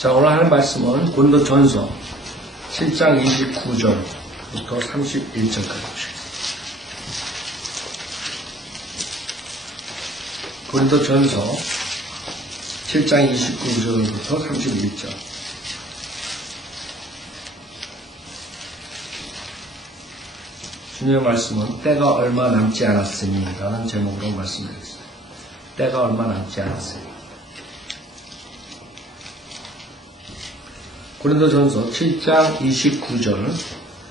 자, 오늘 하는 말씀은 고린도전서 7장 29절부터 31절까지 보시겠습니다. 고린도전서 7장 29절부터 31절. 주님의 말씀은 때가 얼마 남지 않았으니 라는 제목으로 말씀드리겠습니다. 때가 얼마 남지 않았으니. 고린도전서 7장 29절.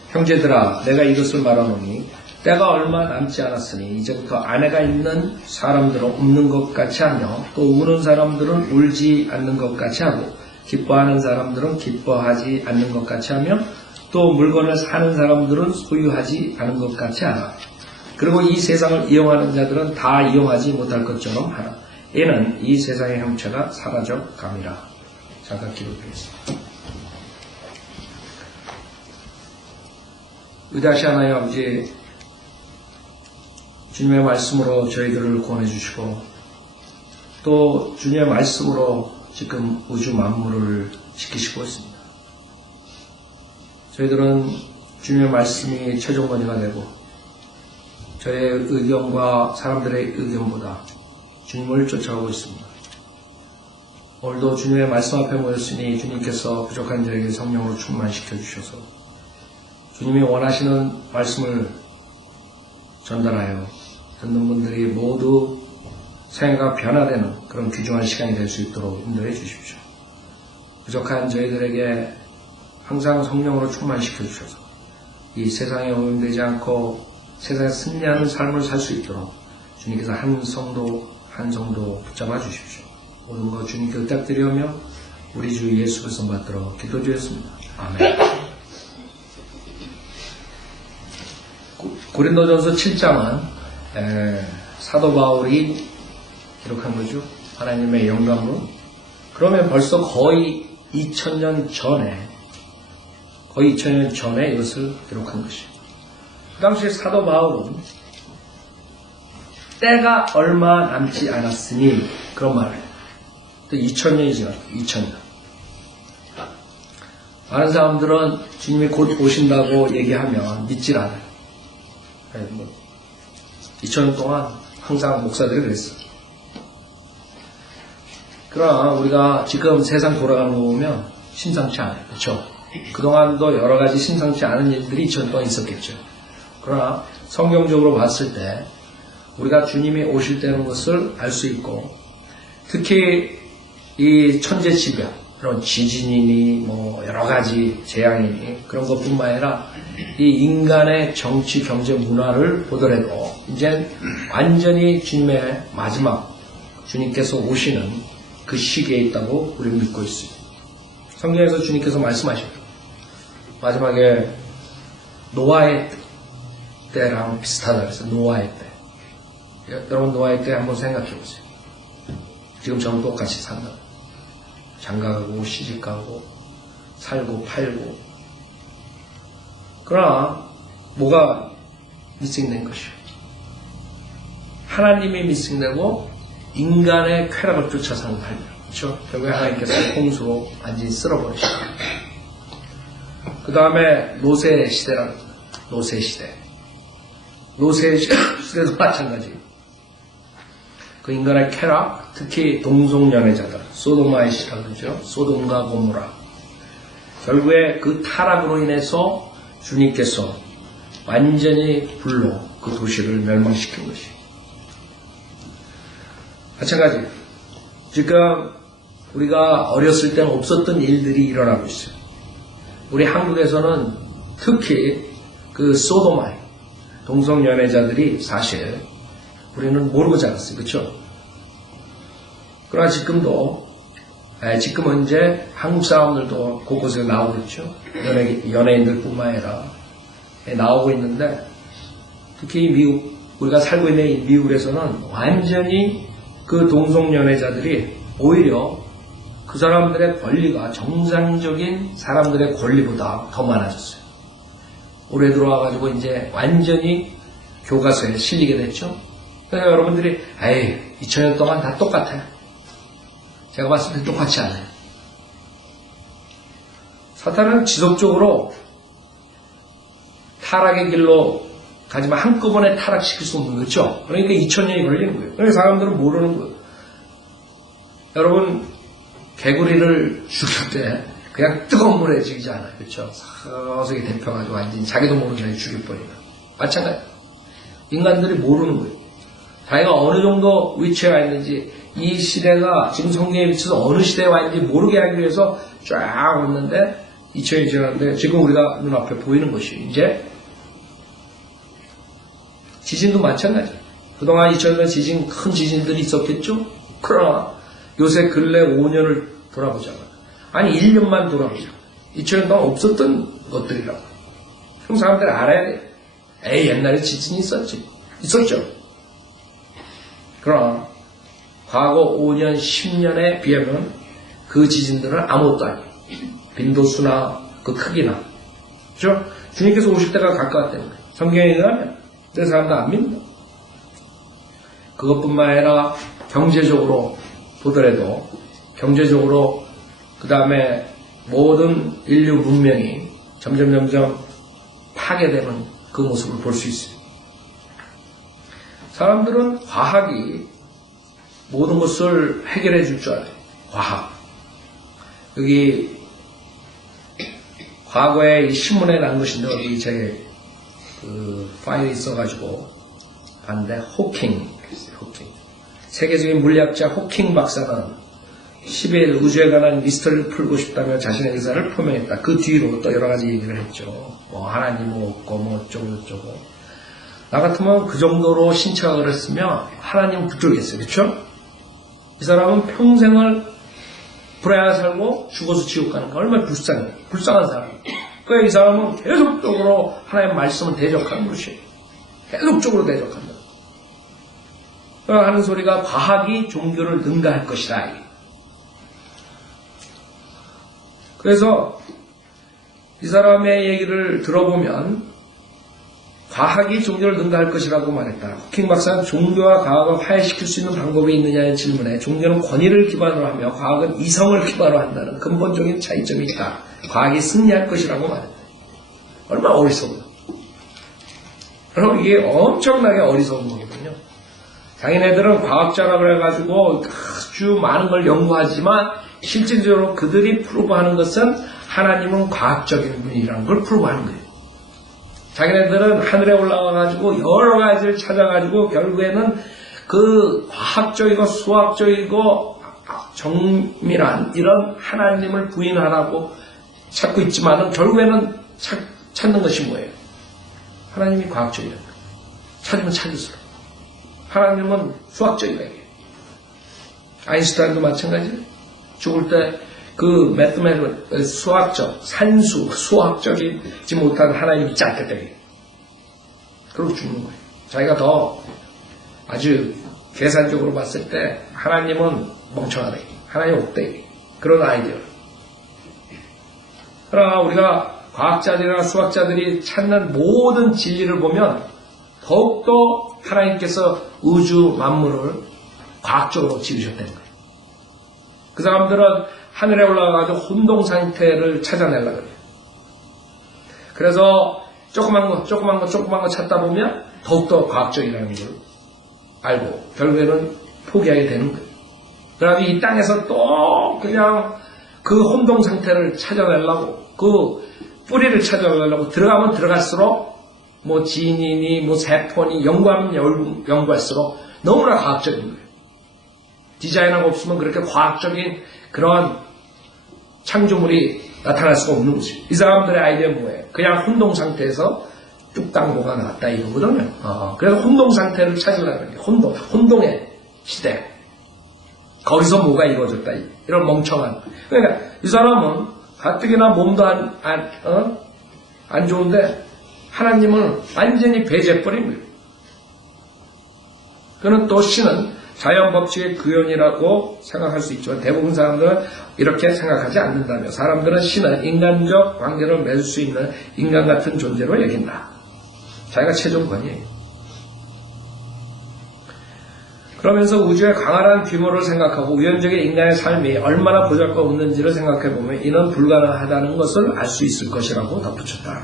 형제들아, 내가 이것을 말하노니 때가 얼마 남지 않았으니 이제부터 아내가 있는 사람들은 웃는 것 같이 하며 또 우는 사람들은 울지 않는 것 같이 하고 기뻐하는 사람들은 기뻐하지 않는 것 같이 하며 또 물건을 사는 사람들은 소유하지 않은 것 같이 하라. 그리고 이 세상을 이용하는 자들은 다 이용하지 못할 것처럼 하라. 이는 이 세상의 형체가 사라져 감이라. 잠깐 기도드리겠습니다. 의다시 하나님 아버지, 주님의 말씀으로 저희들을 구원해 주시고 또 주님의 말씀으로 지금 우주 만물을 지키시고 있습니다. 저희들은 주님의 말씀이 최종 권위가 되고 저의 의견과 사람들의 의견보다 주님을 쫓아가고 있습니다. 오늘도 주님의 말씀 앞에 모였으니 주님께서 부족한 저에게 성령으로 충만시켜 주셔서 주님이 원하시는 말씀을 전달하여 듣는 분들이 모두 생애가 변화되는 그런 귀중한 시간이 될 수 있도록 인도해 주십시오. 부족한 저희들에게 항상 성령으로 충만시켜 주셔서 이 세상에 오염되지 않고 세상에 승리하는 삶을 살 수 있도록 주님께서 한 성도 한 성도 붙잡아 주십시오. 모든 것 주님께 부탁드리오며 우리 주 예수 그리스도 받들어 기도드렸습니다. 아멘. 고린도전서 7장은 사도 바울이 기록한 거죠. 하나님의 영감으로. 그러면 벌써 거의 2000년 전에 이것을 기록한 것이죠. 그 당시에 사도 바울은 때가 얼마 남지 않았으니 그런 말을 해요. 또 2000년이 지났어요. 2000년. 많은 사람들은 주님이 곧 오신다고 얘기하면 믿질 않아요. 2000년 동안 항상 목사들이 그랬어요. 그러나 우리가 지금 세상 돌아가는 거 보면 심상치 않아요. 그렇죠? 그동안도 여러 가지 심상치 않은 일들이 2000년 동안 있었겠죠. 그러나 성경적으로 봤을 때 우리가 주님이 오실 때는 것을 알 수 있고 특히 이 천재지변, 그런 지진이니 뭐 여러 가지 재앙이니 그런 것뿐만 아니라 이 인간의 정치, 경제, 문화를 보더라도 이제 완전히 주님의 마지막 주님께서 오시는 그 시기에 있다고 우리는 믿고 있습니다. 성경에서 주님께서 말씀하셨죠. 마지막에 노아의 때랑 비슷하다 그래서 노아의 때. 여러분 노아의 때 한번 생각해 보세요. 지금 저는 똑같이 산다. 장가가고 시집가고 살고 팔고. 그러나 뭐가 미싱된 것이요. 하나님이 미싱되고 인간의 쾌락을 쫓아 사는 삶이에요. 그렇죠? 결국에 하나님께서 홍수로 완전히 쓸어버리시고. 그 다음에 노세 시대라는 거예요. 노세 시대. 노세 시대도 마찬가지예요. 그 인간의 쾌락, 특히 동성연애자들, 소돔아이시라고 그러죠. 소돔과 고모라. 결국에 그 타락으로 인해서 주님께서 완전히 불로 그 도시를 멸망시킨 것이에요. 마찬가지. 지금 우리가 어렸을 때는 없었던 일들이 일어나고 있어요. 우리 한국에서는 특히 그 소돔아이, 동성연애자들이 사실 우리는 모르고 자랐어요. 그렇죠? 그러나 지금은 이제 한국 사람들도 곳곳에 나오고 있죠. 연예인들 뿐만 아니라 나오고 있는데 특히 미국, 우리가 살고 있는 이 미국에서는 완전히 그 동성연애자들이 오히려 그 사람들의 권리가 정상적인 사람들의 권리보다 더 많아졌어요. 올해 들어와가지고 이제 완전히 교과서에 실리게 됐죠. 그래서 여러분들이 2000년 동안 다 똑같아요. 제가 봤을 때 똑같지 않아요. 사탄은 지속적으로 타락의 길로 가지만 한꺼번에 타락시킬 수 없는 거죠. 그러니까 2000년이 걸리는 거예요. 그러니까 사람들은 모르는 거예요. 여러분, 개구리를 죽일 때 그냥 뜨거운 물에 죽이지 않아요. 그렇죠? 서서히 데펴가지고 완전히 자기도 모르는 사이에 죽여버리는. 마찬가지. 인간들이 모르는 거예요. 자기가 어느 정도 위치에 와 있는지, 이 시대가 지금 성경에 비춰서 어느 시대에 와 있는지 모르게 하기 위해서 쫙 왔는데 2000년이 지났는데 지금 우리가 눈앞에 보이는 것이 이제 지진도 마찬가지예요. 그동안 2000년 지진, 큰 지진들이 있었겠죠? 그러나 요새 근래 5년을 돌아보자고요. 아니 1년만 돌아보자고. 2000년 동안 없었던 것들이라고. 그럼 사람들이 알아야 돼. 에이 옛날에 지진이 있었죠. 그러나 과거 5년, 10년에 비하면 그 지진들은 아무것도 아니에요. 빈도수나 그 크기나. 그렇죠? 주님께서 오실 때가 가까웠다는 거예요. 성경에 의하면. 근데 사람도 안 믿는다. 그것뿐만 아니라 경제적으로 보더라도 경제적으로 그 다음에 모든 인류 문명이 점점 파괴되는 그 모습을 볼 수 있어요. 사람들은 과학이 모든 것을 해결해 줄 줄 알아요. 과학. 여기 과거에 이 신문에 난 것인데 여기 제 그 파일이 있어가지고 봤는데 호킹. 세계적인 물리학자 호킹 박사는 10일 우주에 관한 미스터리를 풀고 싶다며 자신의 의사를 표명했다. 그 뒤로 또 여러 가지 얘기를 했죠. 뭐 하나님 없고 뭐 어쩌고 저쩌고. 나 같으면 그 정도로 신체학을 했으면 하나님은 그쪽이겠어요. 그렇죠? 이 사람은 평생을 불행하게 살고 죽어서 지옥 가는 거 얼마나 불쌍한 사람. 그러니까 이 사람은 계속적으로 하나님의 말씀을 대적하는 것이에요. 계속적으로 대적한다. 하는 소리가 과학이 종교를 능가할 것이다. 그래서 이 사람의 얘기를 들어보면 과학이 종교를 능가할 것이라고 말했다. 호킹 박사는 종교와 과학을 화해시킬 수 있는 방법이 있느냐는 질문에 종교는 권위를 기반으로 하며 과학은 이성을 기반으로 한다는 근본적인 차이점이 있다. 과학이 승리할 것이라고 말했다. 얼마나 어리석어요. 여러분 이게 엄청나게 어리석은 거거든요. 자기네들은 과학자라고 해가지고 아주 많은 걸 연구하지만 실질적으로 그들이 프루브하는 것은 하나님은 과학적인 분이라는 걸 프루브하는 거예요. 자기네들은 하늘에 올라가가지고 여러 가지를 찾아가지고 결국에는 그 과학적이고 수학적이고 정밀한 이런 하나님을 부인하라고 찾고 있지만은 결국에는 찾는 것이 뭐예요? 하나님이 과학적이다. 찾으면 찾을수록. 하나님은 수학적이다. 아인슈타인도 마찬가지예요. 죽을 때 그 매스매틱 수학적, 수학적이지 못한 하나님 믿지 않겠다. 그러고 죽는 거예요. 자기가 더 아주 계산적으로 봤을 때 하나님은 멍청하다. 하나님 없다. 그런 아이디어. 그러나 우리가 과학자들이나 수학자들이 찾는 모든 진리를 보면 더욱더 하나님께서 우주 만물을 과학적으로 지으셨다는 거예요. 그 사람들은 하늘에 올라가가지고 혼동 상태를 찾아내려고 그래요. 그래서 조그만 거 찾다 보면 더욱더 과학적이라는 걸 알고 결국에는 포기하게 되는 거예요. 그러나 이 땅에서 또 그냥 그 혼동 상태를 찾아내려고 그 뿌리를 찾아내려고 들어가면 들어갈수록 뭐 지인이니 뭐 세포니 연구하면 연구할수록 너무나 과학적인 거예요. 디자인하고 없으면 그렇게 과학적인 그런 창조물이 나타날 수가 없는 거죠. 이 사람들의 아이디어는 뭐예요? 그냥 혼동 상태에서 뚝딱뭐가 나왔다 이거거든요. 그래서 혼동 상태를 찾으려는 거예요. 혼동의 시대. 거기서 뭐가 이루어졌다. 이런 멍청한. 그러니까 이 사람은 가뜩이나 몸도 안 좋은데 하나님을 완전히 배제해버린 거예요. 그는 또 신은 자연 법칙의 구현이라고 생각할 수 있지만 대부분 사람들은 이렇게 생각하지 않는다며 사람들은 신은 인간적 관계를 맺을 수 있는 인간 같은 존재로 여긴다. 자기가 최종 권위예요. 그러면서 우주의 강한 규모를 생각하고 우연적인 인간의 삶이 얼마나 보잘것없는지를 생각해보면 이는 불가능하다는 것을 알 수 있을 것이라고 덧붙였다.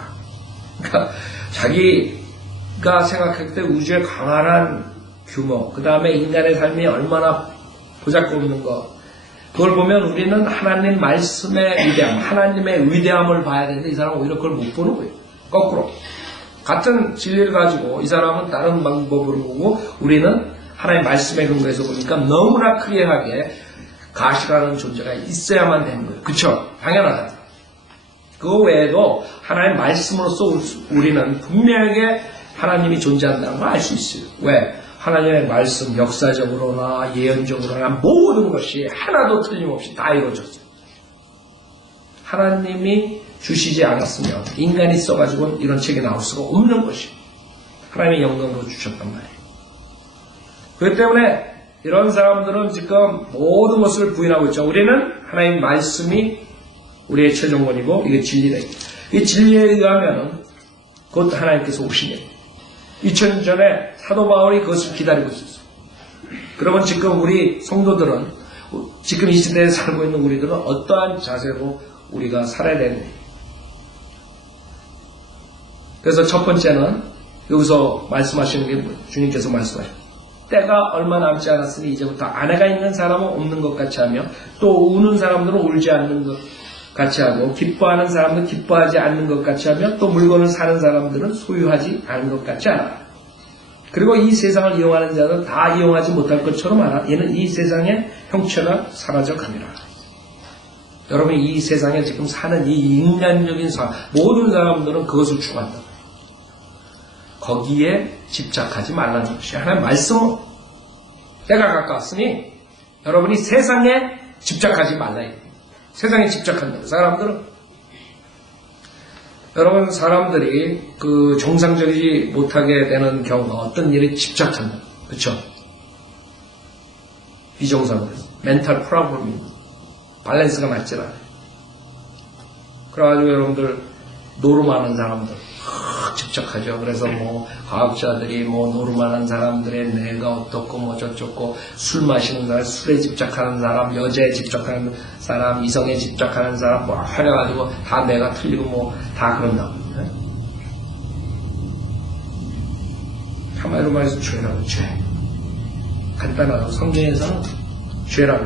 그러니까 자기가 생각할 때 우주의 강한 규모, 그 다음에 인간의 삶이 얼마나 보잘것없는 것, 그걸 보면 우리는 하나님 말씀의 위대함, 하나님의 위대함을 봐야 되는데 이 사람은 오히려 그걸 못 보는 거예요. 거꾸로. 같은 진리를 가지고 이 사람은 다른 방법으로 보고 우리는 하나님 말씀에 근거해서 보니까 너무나 클리어하게 가시라는 존재가 있어야만 되는 거예요. 그쵸? 당연하다. 그 외에도 하나님 말씀으로서 우리는 분명하게 하나님이 존재한다는 걸 알 수 있어요. 왜? 하나님의 말씀 역사적으로나 예언적으로나 모든 것이 하나도 틀림없이 다 이루어졌어요. 하나님이 주시지 않았으면 인간이 써가지고 이런 책이 나올 수가 없는 것이 하나님의 영광으로 주셨단 말이에요. 그렇기 때문에 이런 사람들은 지금 모든 것을 부인하고 있죠. 우리는 하나님 말씀이 우리의 최종권이고 이게 진리다. 이 진리에 의하면 곧 하나님께서 오신 거예요. 2000년 전에 사도 바울이 그것을 기다리고 있었어요. 그러면 지금 우리 성도들은 지금 이 시대에 살고 있는 우리들은 어떠한 자세로 우리가 살아야 되는 거예요. 그래서 첫 번째는 여기서 말씀하시는 게 주님께서 말씀하시는 때가 얼마 남지 않았으니 이제부터 아내가 있는 사람은 없는 것 같이 하며 또 우는 사람들은 울지 않는 것 같이 하고 기뻐하는 사람은 기뻐하지 않는 것 같이 하며 또 물건을 사는 사람들은 소유하지 않은 것 같이 하라. 그리고 이 세상을 이용하는 자는 다 이용하지 못할 것처럼 하라. 이는 이 세상의 형체가 사라져 가니라. 여러분이 이 세상에 지금 사는 이 인간적인 삶, 모든 사람들은 그것을 추구한다. 거기에 집착하지 말라는 것이 하나님 말씀은 때가 가까웠으니 여러분이 세상에 집착하지 말라. 세상에 집착한다고. 사람들은 여러분 사람들이 그 정상적이지 못하게 되는 경우가 어떤 일에 집착한다. 그렇죠? 비정상으로 멘탈 프로블럼이 밸런스가 맞질 않아요. 그래가지고 여러분들 노름하는 사람들 집착하죠. 그래서 뭐 과학자들이 뭐 노름하는 사람들의 뇌가 어떻고 뭐 저쩌고 술 마시는 사람, 술에 집착하는 사람, 여자에 집착하는 사람, 이성에 집착하는 사람 뭐 해가지고 다 뇌가 틀리고 뭐 다 그런다고. 한마디로 말해서 죄라고. 죄. 간단하고 성경에서는 죄라고.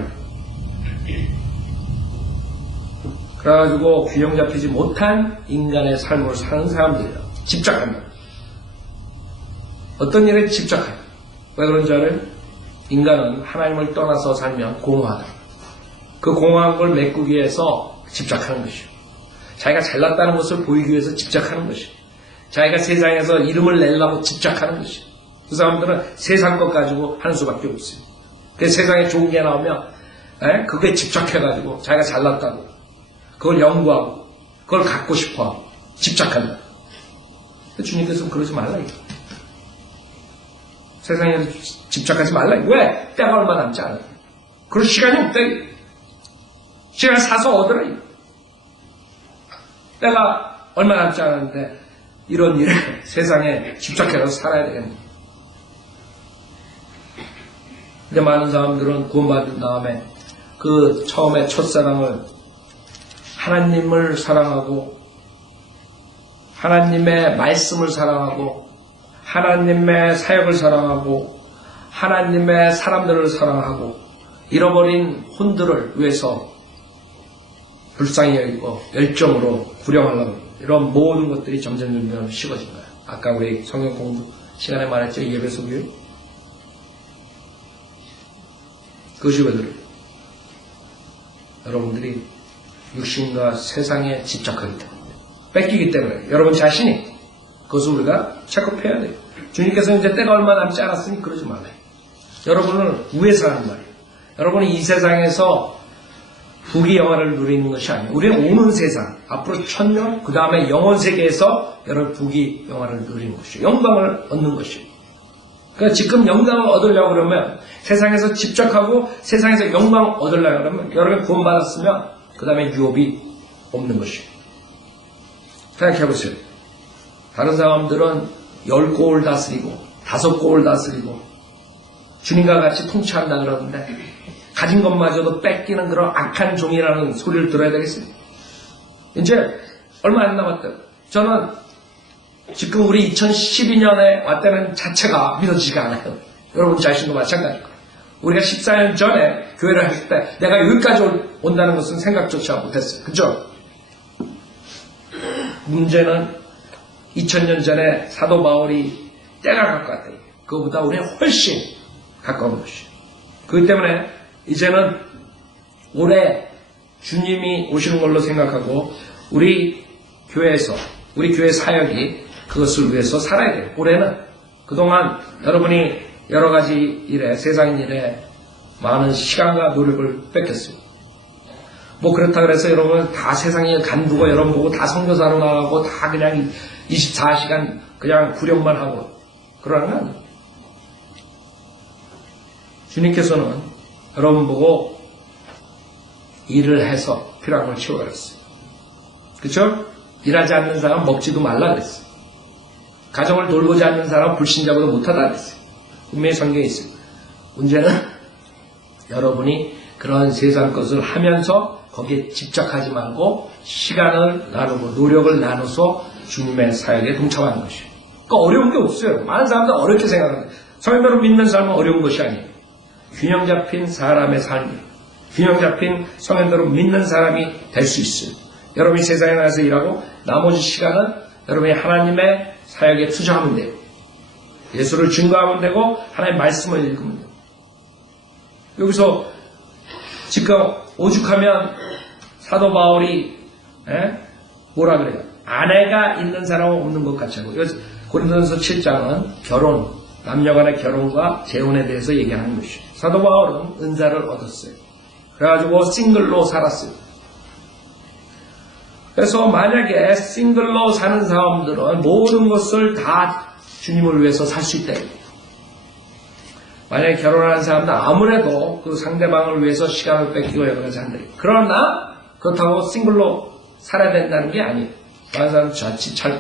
그래가지고 균형 잡히지 못한 인간의 삶을 사는 사람들이라 집착한다. 어떤 일에 집착해요? 왜 그런지 알아요? 인간은 하나님을 떠나서 살면 공허하다. 그 공허한 걸 메꾸기 위해서 집착하는 것이요. 자기가 잘났다는 것을 보이기 위해서 집착하는 것이요. 자기가 세상에서 이름을 내려고 집착하는 것이요. 그 사람들은 세상 것 가지고 하는 수밖에 없어요. 그래서 세상에 좋은 게 나오면 그거에 집착해가지고 자기가 잘났다고 그걸 연구하고 그걸 갖고 싶어하고 집착한다. 주님께서는 그러지 말라. 세상에 집착하지 말라. 왜? 때가 얼마 남지 않아. 그럴 시간이 없다. 시간을 사서 얻으라. 때가 얼마 남지 않았는데 이런 일에 세상에 집착해서 살아야 되겠네. 근데 많은 사람들은 구원받은 다음에 그 처음에 첫사랑을 하나님을 사랑하고 하나님의 말씀을 사랑하고 하나님의 사역을 사랑하고 하나님의 사람들을 사랑하고 잃어버린 혼들을 위해서 불쌍히 여기고 열정으로 구령하려고 이런 모든 것들이 점점 식어진 거예요. 아까 우리 성경 공부 시간에 말했죠. 예배소 교육. 그것이 왜 그래요? 여러분들이 육신과 세상에 집착하기 때문에 뺏기기 때문에 여러분 자신이 그것을 우리가 체크해야 돼요. 주님께서는 이제 때가 얼마 남지 않았으니 그러지 말아요. 여러분을 위해서 하는 말이에요. 여러분이 이 세상에서 부귀 영화를 누리는 것이 아니에요. 우리는 오는 세상, 앞으로 1000년, 그 다음에 영원 세계에서 여러분 부귀 영화를 누리는 것이에요. 영광을 얻는 것이에요. 그러니까 지금 영광을 얻으려고 그러면 세상에서 집착하고 세상에서 영광을 얻으려고 그러면 여러분 구원받았으면 그 다음에 유업이 없는 것이에요. 생각해보세요. 다른 사람들은 10골 다스리고 5골 다스리고 주님과 같이 통치한다 그러는데 가진 것마저도 뺏기는 그런 악한 종이라는 소리를 들어야 되겠습니다. 이제 얼마 안 남았다. 저는 지금 우리 2012년에 왔다는 자체가 믿어지지가 않아요. 여러분 자신도 마찬가지고. 우리가 14년 전에 교회를 했을 때 내가 여기까지 온다는 것은 생각조차 못했어요. 그죠? 문제는 2000년 전에 사도 바울이 때가 가까웠다. 그거보다 우리는 훨씬 가까운 것이에요. 그렇기 때문에 이제는 올해 주님이 오시는 걸로 생각하고 우리 교회에서 우리 교회 사역이 그것을 위해서 살아야 돼요. 올해는 그동안 여러분이 여러 가지 일에 세상 일에 많은 시간과 노력을 뺏겼어요. 뭐 그렇다 그래서 여러분 다 세상에 간두고 여러분 보고 다 선교사로 나가고 다 그냥 24시간 그냥 구령만 하고 그러는 건 아니에요. 주님께서는 여러분 보고 일을 해서 필요한 걸 채우라 그랬어요. 그렇죠? 일하지 않는 사람 먹지도 말라 그랬어요. 가정을 돌보지 않는 사람 불신자보다 못하다 그랬어요. 분명히 성경에 있어요. 문제는 여러분이 그런 세상 것을 하면서 거기에 집착하지 말고 시간을 나누고 노력을 나눠서 주님의 사역에 동참하는 것이에요. 그러니까 어려운 게 없어요. 많은 사람들 어렵게 생각합니다. 성경대로 믿는 삶은 어려운 것이 아니에요. 균형 잡힌 사람의 삶이 균형 잡힌 성경대로 믿는 사람이 될 수 있어요. 여러분이 세상에 나가서 일하고 나머지 시간은 여러분이 하나님의 사역에 투자하면 돼요. 예수를 증거하면 되고 하나님의 말씀을 읽으면 돼요. 여기서 지금 오죽하면 사도 바울이 뭐라 그래요? 아내가 있는 사람은 없는 것 같이 하고 고린도전서 7장은 결혼, 남녀간의 결혼과 재혼에 대해서 얘기하는 것이죠. 사도 바울은 은사를 얻었어요. 그래가지고 싱글로 살았어요. 그래서 만약에 싱글로 사는 사람들은 모든 것을 다 주님을 위해서 살 수 있다. 만약에 결혼하는 사람들은 아무래도 그 상대방을 위해서 시간을 뺏기고 여러 가지 한다. 그러나 그렇다고 싱글로 살아야 된다는 게 아니에요. 많은 사람은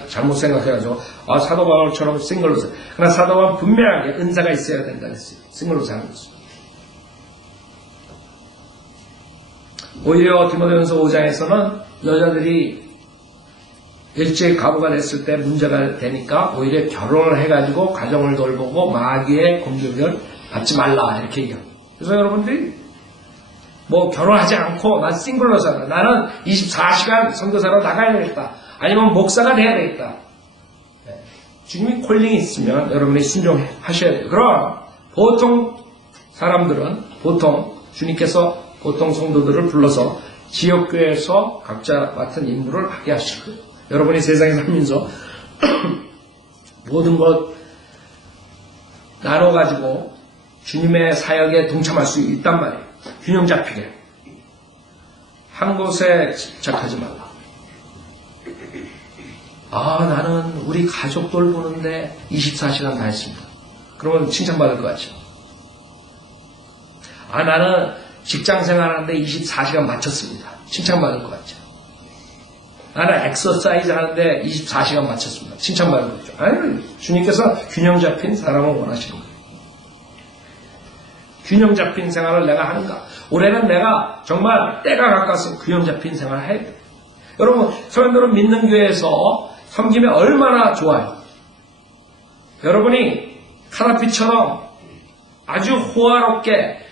잘못 생각해가지고 사도 바울처럼 싱글로 살아요. 그러나 사도 바울은 분명하게 은사가 있어야 된다 했어요. 싱글로 사는 것은. 오히려 디모데전서 5장에서는 여자들이 일찍 가부가 됐을 때 문제가 되니까 오히려 결혼을 해가지고 가정을 돌보고 마귀의 공격을 받지 말라 이렇게 얘기합니다. 그래서 여러분들이 뭐 결혼하지 않고 난 싱글로 살아. 나는 24시간 선교사로 나가야 되겠다. 아니면 목사가 돼야 되겠다. 주님이 콜링이 있으면 여러분이 순종하셔야 돼요. 그럼 보통 사람들은 주님께서 보통 성도들을 불러서 지역교회에서 각자 맡은 임무를 하게 하실 거예요. 여러분이 세상에 살면서 모든 것 나눠가지고 주님의 사역에 동참할 수 있단 말이에요. 균형 잡히게. 한 곳에 집착하지 말라. 나는 우리 가족 돌보는데 24시간 다 했습니다. 그러면 칭찬받을 것 같죠. 나는 직장 생활하는데 24시간 마쳤습니다. 칭찬받을 것 같죠. 나는 엑서사이즈 하는데 24시간 마쳤습니다. 칭찬받을 것 같죠. 아니, 주님께서 균형 잡힌 사람을 원하시는 거예요. 균형 잡힌 생활을 내가 하는가? 올해는 내가 정말 때가 가까워서 균형 잡힌 생활을 해야 돼요. 여러분, 성도들은 믿는 교회에서 섬기면 얼마나 좋아요. 여러분이 카다피처럼 아주 호화롭게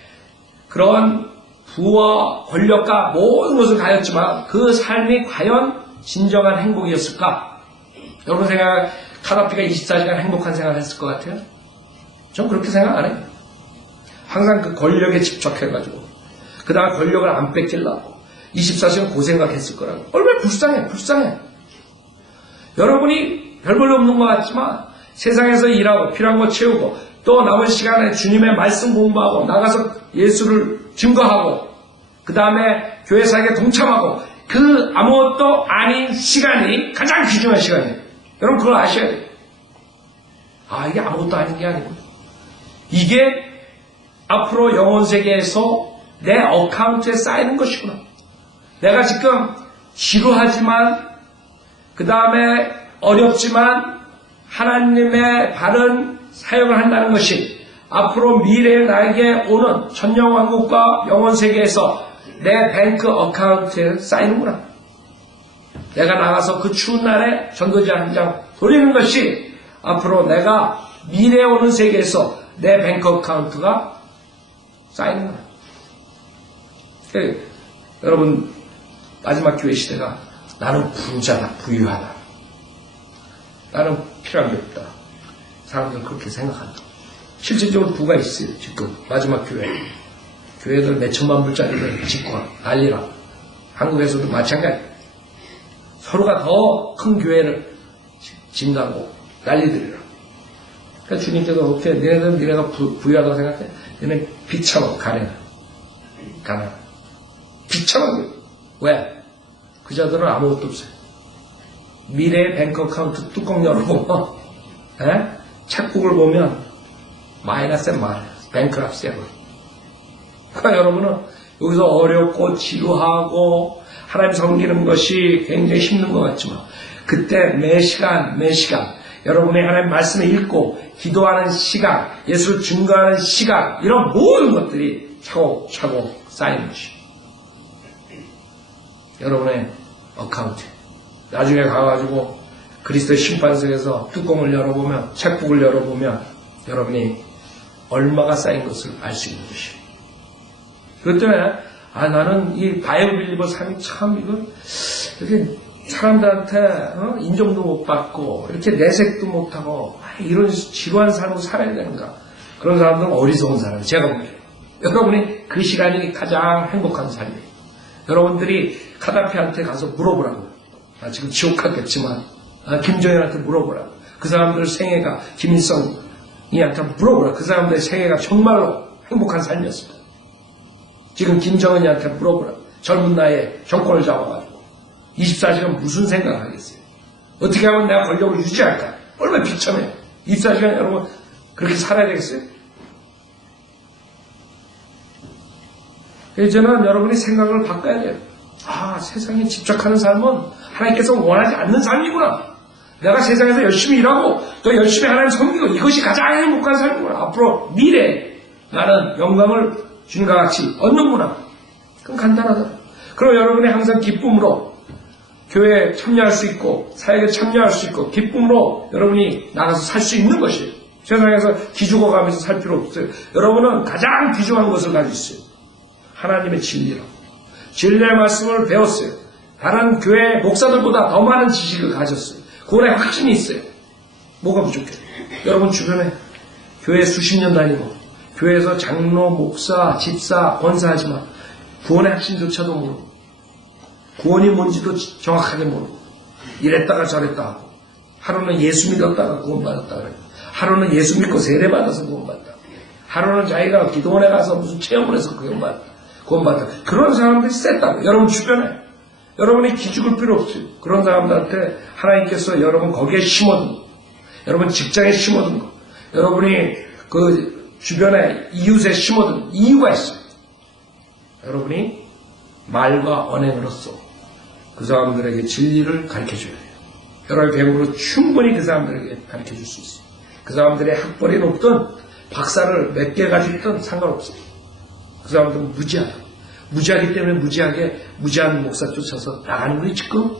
그런 부와 권력과 모든 것을 가졌지만 그 삶이 과연 진정한 행복이었을까? 여러분 생각, 카다피가 24시간 행복한 생활을 했을 것 같아요? 전 그렇게 생각 안 해요. 항상 그 권력에 집착해가지고 그 다음에 권력을 안 뺏기려고 24시간 고생각했을 거라고. 얼마나 불쌍해. 여러분이 별 볼일 없는 것 같지만 세상에서 일하고 필요한 거 채우고 또 남은 시간에 주님의 말씀 공부하고 나가서 예수를 증거하고 그 다음에 교회 사역에 동참하고 그 아무것도 아닌 시간이 가장 귀중한 시간이에요. 여러분 그걸 아셔야 돼요. 이게 아무것도 아닌 게 아니고 이게 앞으로 영혼 세계에서 내 어카운트에 쌓이는 것이구나. 내가 지금 지루하지만 그 다음에 어렵지만 하나님의 바른 사역을 한다는 것이 앞으로 미래에 나에게 오는 천년왕국과 영원세계에서 내 뱅크 어카운트에 쌓이는구나. 내가 나가서 그 추운 날에 전도지 한 장 돌리는 것이 앞으로 내가 미래에 오는 세계에서 내 뱅크 어카운트가 쌓이는구나. 여러분, 마지막 교회 시대가 나는 부자다, 부유하다. 나는 필요한 게 없다. 사람들은 그렇게 생각한다. 실질적으로 부가 있어요, 지금. 마지막 교회. 교회들 몇천만 불짜리를 짓고 난리라. 한국에서도 마찬가지. 서로가 더 큰 교회를 짓는다고 난리들이라. 그러니까 주님께서 어떻게, 니네가 부유하다고 생각해? 너네 비참하고 가난해. 비참한 거예요. 왜? 그 자들은 아무것도 없어요. 미래의 뱅크 어카운트 뚜껑 열어보면, 책북을 보면, 마이너스에 마이너스, 뱅크랍스야. 그러니까 여러분은 여기서 어렵고 지루하고 하나님 섬기는 것이 굉장히 힘든 것 같지만, 그때 매 시간 여러분의 하나님 말씀을 읽고 기도하는 시간, 예수를 증거하는 시간, 이런 모든 것들이 차곡차곡 쌓이는 것이 여러분의 어카운트. 나중에 가가지고 그리스도의 심판석에서 뚜껑을 열어보면, 책북을 열어보면 여러분이 얼마가 쌓인 것을 알 수 있는 것이에요. 그것 때문에 나는 이 바이오 빌리버 삶이 참 이렇게 사람들한테 인정도 못 받고 이렇게 내색도 못하고 이런 지루한 삶을 살아야 되는가. 그런 사람들은 어리석은 사람이에요. 제가 보기에는. 여러분이 그 시간이 가장 행복한 삶이에요. 여러분들이 카다피한테 가서 물어보라고. 지금 지옥 갔겠지만 김정일한테 물어보라고. 그 사람들 생애가 김일성이한테 물어보라. 그 사람들의 생애가 정말로 행복한 삶이었습니다. 지금 김정은이한테 물어보라. 젊은 나이에 정권을 잡아가지고 24시간 무슨 생각을 하겠어요? 어떻게 하면 내가 권력을 유지할까? 얼마나 비참해요. 24시간 여러분 그렇게 살아야 되겠어요? 이제는 여러분이 생각을 바꿔야 돼요. 세상에 집착하는 삶은 하나님께서 원하지 않는 삶이구나. 내가 세상에서 열심히 일하고 또 열심히 하나님 섬기고 이것이 가장 행복한 삶이구나. 앞으로 미래에 나는 영광을 주님과 같이 얻는구나. 그럼 간단하다. 그럼 여러분이 항상 기쁨으로 교회에 참여할 수 있고 사역에 참여할 수 있고 기쁨으로 여러분이 나가서 살 수 있는 것이에요. 세상에서 기죽어 가면서 살 필요 없어요. 여러분은 가장 귀중한 것을 가지고 있어요. 하나님의 진리로. 진리의 말씀을 배웠어요. 다른 교회 목사들보다 더 많은 지식을 가졌어요. 구원의 확신이 있어요. 뭐가 부족해요? 여러분 주변에 교회 수십 년 다니고 교회에서 장로, 목사, 집사, 권사하지만 구원의 확신조차도 모르고 구원이 뭔지도 정확하게 모르고 이랬다가 저랬다 하고 하루는 예수 믿었다가 구원받았다 그래요. 하루는 예수 믿고 세례받아서 구원받았다. 하루는 자기가 기도원에 가서 무슨 체험을 해서 구원받았다. 그런 사람들이 셌다고. 여러분 주변에 여러분이 기죽을 필요 없어요. 그런 사람들한테 하나님께서 여러분 거기에 심어둔 거, 여러분 직장에 심어둔 거, 여러분이 그 주변에 이웃에 심어둔 이유가 있어요. 여러분이 말과 언행으로써 그 사람들에게 진리를 가르쳐줘야 돼요. 여러분의 배움으로 충분히 그 사람들에게 가르쳐줄 수 있어요. 그 사람들의 학벌이 높든 박사를 몇 개 가지고 있든 상관없어요. 그 사람들은 무지하다. 무지하기 때문에 무지한 목사 쫓아서 나가는 거니 지금.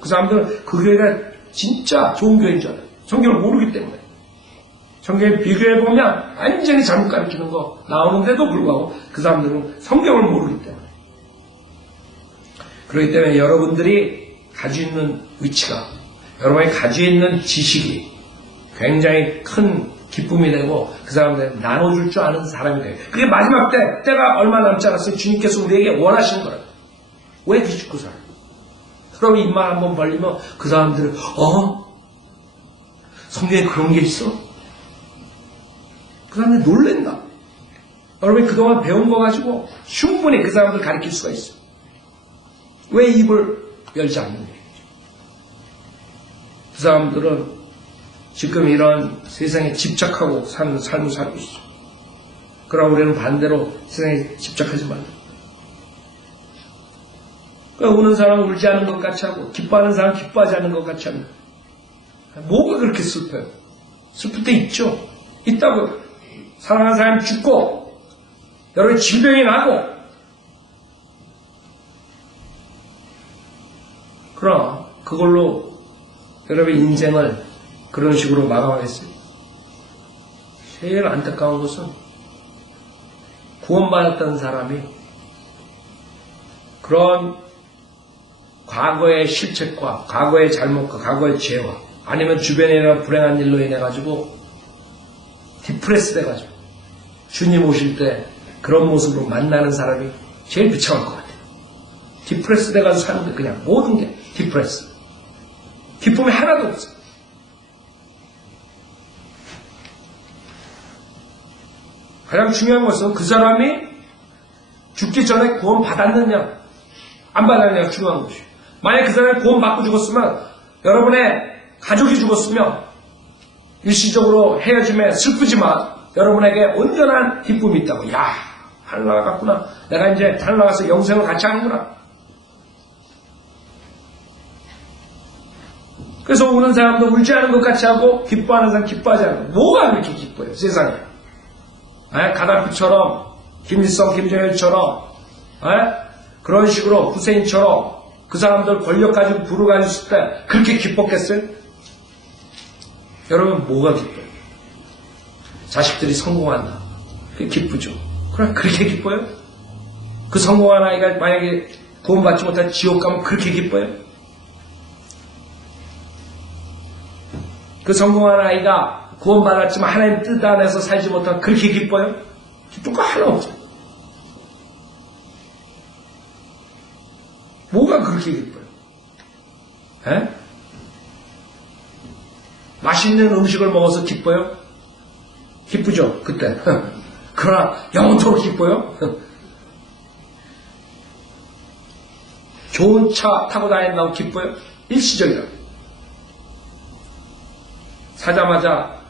그 사람들은 그 교회가 진짜 좋은 교회인 줄 알아요. 성경을 모르기 때문에. 성경에 비교해보면 완전히 잘못 가르치는 거 나오는데도 불구하고 그 사람들은 성경을 모르기 때문에. 그렇기 때문에 여러분들이 가지고 있는 위치가, 여러분이 가지고 있는 지식이 굉장히 큰 기쁨이 되고 그 사람들 나눠줄 줄 아는 사람이 돼요. 그게 마지막 때가 얼마 남지 않았어요. 주님께서 우리에게 원하시는 거라고. 왜 기죽고 살아요? 그럼 입만 한번 벌리면 그 사람들은 성경에 그런 게 있어? 그 사람들이 놀랜다. 여러분이 그동안 배운 거 가지고 충분히 그 사람들 가르칠 수가 있어요. 왜 입을 열지 않는 거예요? 그 사람들은 지금 이런 세상에 집착하고 사는 삶을 살고 있어. 그러나 우리는 반대로 세상에 집착하지 말라. 그러니까 우는 사람은 울지 않는 것 같이 하고 기뻐하는 사람은 기뻐하지 않는 것 같이 합니다. 뭐가 그렇게 슬퍼요? 슬플 때 있죠? 있다고요. 사랑하는 사람이 죽고 여러분의 질병이 나고 그러나 그걸로 여러분의 인생을 그런 식으로 마감하겠어요? 제일 안타까운 것은 구원받았던 사람이 그런 과거의 실책과 과거의 잘못과 과거의 죄와 아니면 주변에 일어난 불행한 일로 인해 가지고 디프레스 돼가지고 주님 오실 때 그런 모습으로 만나는 사람이 제일 비참할 것 같아요. 디프레스 돼가지고 사는데 그냥 모든 게 디프레스. 기쁨이 하나도 없어요. 가장 중요한 것은 그 사람이 죽기 전에 구원 받았느냐 안 받았느냐가 중요한 것이에요. 만약 그 사람이 구원 받고 죽었으면 여러분의 가족이 죽었으면 일시적으로 헤어짐에 슬프지만 여러분에게 온전한 기쁨이 있다고. 야, 하늘 나갔구나. 내가 이제 하늘 나가서 영생을 같이 하는구나. 그래서 우는 사람도 울지 않은 것 같이 하고 기뻐하는 사람 기뻐하지 않고 뭐가 그렇게 기뻐요 세상에. 가다피처럼 김일성 김정일처럼 그런 식으로 후세인처럼 그 사람들 권력 가지고 부를 가지고 있을 때 그렇게 기뻤겠어요? 여러분 뭐가 기뻐요? 자식들이 성공한다. 그게 기쁘죠. 그럼 그렇게 기뻐요? 그 성공한 아이가 만약에 구원받지 못한 지옥 가면 그렇게 기뻐요? 그 성공한 아이가 구원받았지만 하나님 뜻 안에서 살지 못하면 그렇게 기뻐요? 기쁜 거 하나 없죠. 뭐가 그렇게 기뻐요? 맛있는 음식을 먹어서 기뻐요? 기쁘죠, 그때. 그러나 영원토록 기뻐요? 좋은 차 타고 다닌다고 기뻐요? 일시적이라고. 사자마자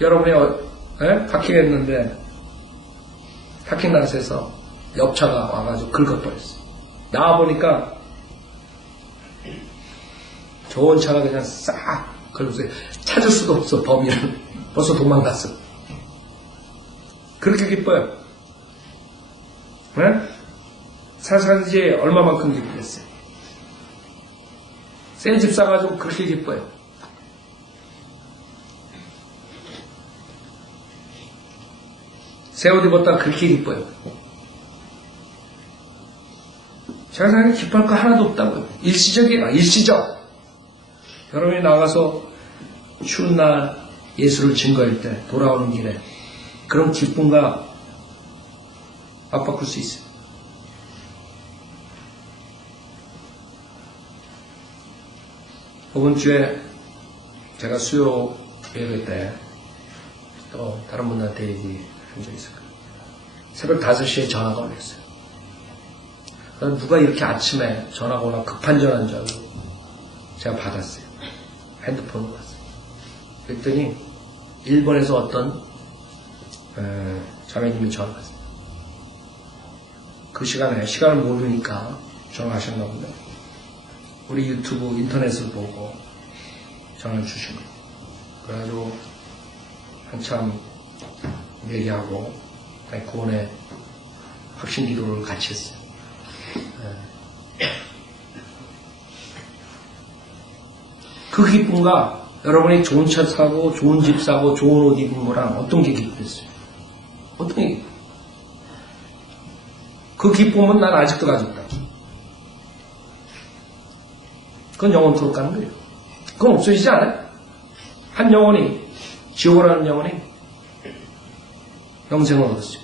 여러분이 파킹했는데 파킹란스에서 옆차가 와가지고 긁어버렸어요. 나와보니까 좋은 차가 그냥 싹 긁었어요. 찾을 수도 없어. 범인은 벌써 도망갔어. 그렇게 기뻐요. 사실지 얼마만큼 기쁘겠어요. 새 집 사가지고 그렇게 기뻐요. 새 옷 입었다 그렇게 기뻐요. 제가 생각에 기뻐할 거 하나도 없다고요. 일시적. 여러분이 나가서 추운 날 예수를 증거할 때 돌아오는 길에 그런 기쁨과 압박할 수 있어요. 이번 주에 제가 수요 예배 때 또 다른 분들한테 얘기한 적이 있을 거예요. 새벽 5시에 전화가 올렸어요. 누가 이렇게 아침에 전화가 오나 급한 전화인 줄 알고 제가 받았어요. 핸드폰으로 봤어요. 그랬더니 일본에서 어떤 자매님이 전화가 왔어요. 그 시간을 모르니까 전화하셨나 본데 우리 유튜브 인터넷을 보고 전화를 주신 거예요. 그래가지고 한참 얘기하고 구원의 확신 기도를 같이 했어요. 그 기쁨과 여러분이 좋은 차 사고 좋은 집 사고 좋은 옷 입은 거랑 어떤 게 기쁘겠어요? 어떤 게 기뻐요? 그 기쁨은 난 아직도 가지고 있다. 그건 영원토록 가는 거예요. 그건 없어지지 않아요. 한 영혼이 지옥을 하는 영혼이 영생을 얻었어요.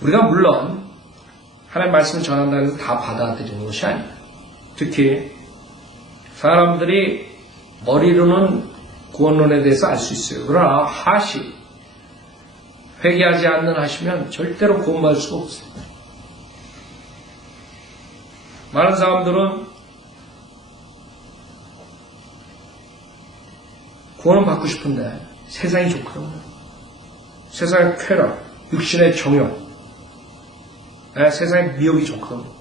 우리가 물론 하나님의 말씀을 전한다고 해서 다 받아들이는 것이 아니에요. 특히 사람들이 머리로는 구원론에 대해서 알 수 있어요. 그러나 회개하지 않는 하시면 절대로 구원받을 수가 없어요. 많은 사람들은 구원은 받고 싶은데 세상이 좋거든요. 세상의 쾌락, 육신의 정욕, 세상의 미혹이 좋거든요.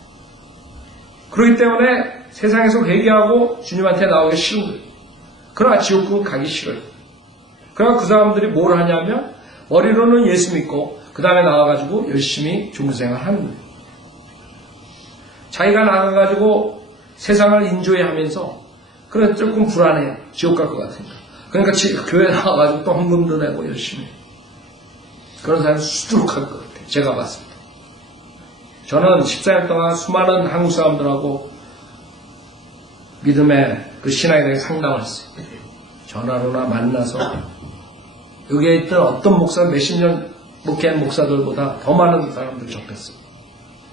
그렇기 때문에 세상에서 회개하고 주님한테 나오기 싫은 거예요. 그러나 지옥은 가기 싫어요. 그러니까 그 사람들이 뭘 하냐면 머리로는 예수 믿고 그 다음에 나와가지고 열심히 종교생활 하는 거예요. 자기가 나가가지고 세상을 인조해하면서 그래 조금 불안해요. 지옥 갈 것 같으니까. 그러니까 교회 나와가지고 또 헌금도 내고 열심히 그런 사람이 수두룩할 것 같아요. 제가 봤을 때. 저는 14년 동안 수많은 한국 사람들하고 믿음의 그 신앙에 대해 상담을 했어요. 전화로나 만나서 여기에 있던 어떤 목사 몇십 년 목회한 목사들보다 더 많은 사람들 접했어요.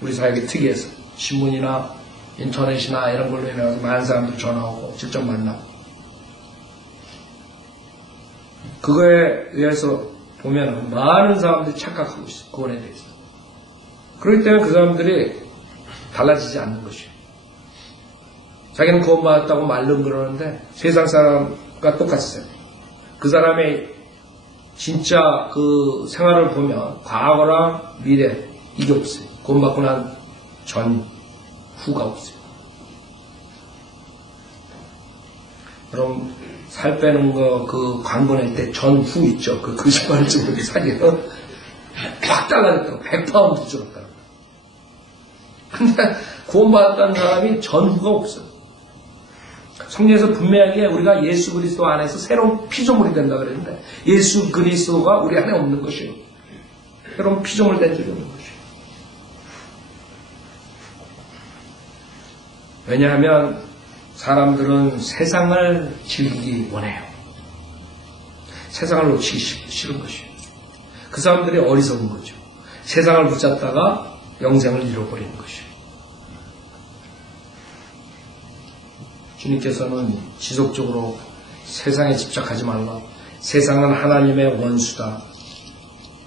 우리 사회가 특이해서 신문이나 인터넷이나 이런 걸로 인해서 많은 사람들 전화 오고 직접 만나고 그거에 의해서 보면 많은 사람들이 착각하고 있어요. 구원에 대해서. 그렇기 때문에 그 사람들이 달라지지 않는 것이에요. 자기는 구원받았다고 말로 그러는데 세상 사람과 똑같이 살아요. 그 사람의 진짜 그 생활을 보면 과거랑 미래 이게 없어요. 구원받고 난 전, 후가 없어요. 그럼 살 빼는 거 그 광고 낼 때 전, 후 있죠. 그 거짓말을 사기는 확 달라졌다고 100파운드 줄었다고. 근데 구원받았다는 사람이 전후가 없어요. 성경에서 분명하게 우리가 예수 그리스도 안에서 새로운 피조물이 된다 그랬는데 예수 그리스도가 우리 안에 없는 것이에요. 새로운 피조물 된 적이 없는 것이에요. 왜냐하면 사람들은 세상을 즐기기 원해요. 세상을 놓치기 싫은 것이에요. 그 사람들이 어리석은 거죠. 세상을 붙잡다가 영생을 잃어버리는 것이에요. 주님께서는 지속적으로 세상에 집착하지 말라. 세상은 하나님의 원수다.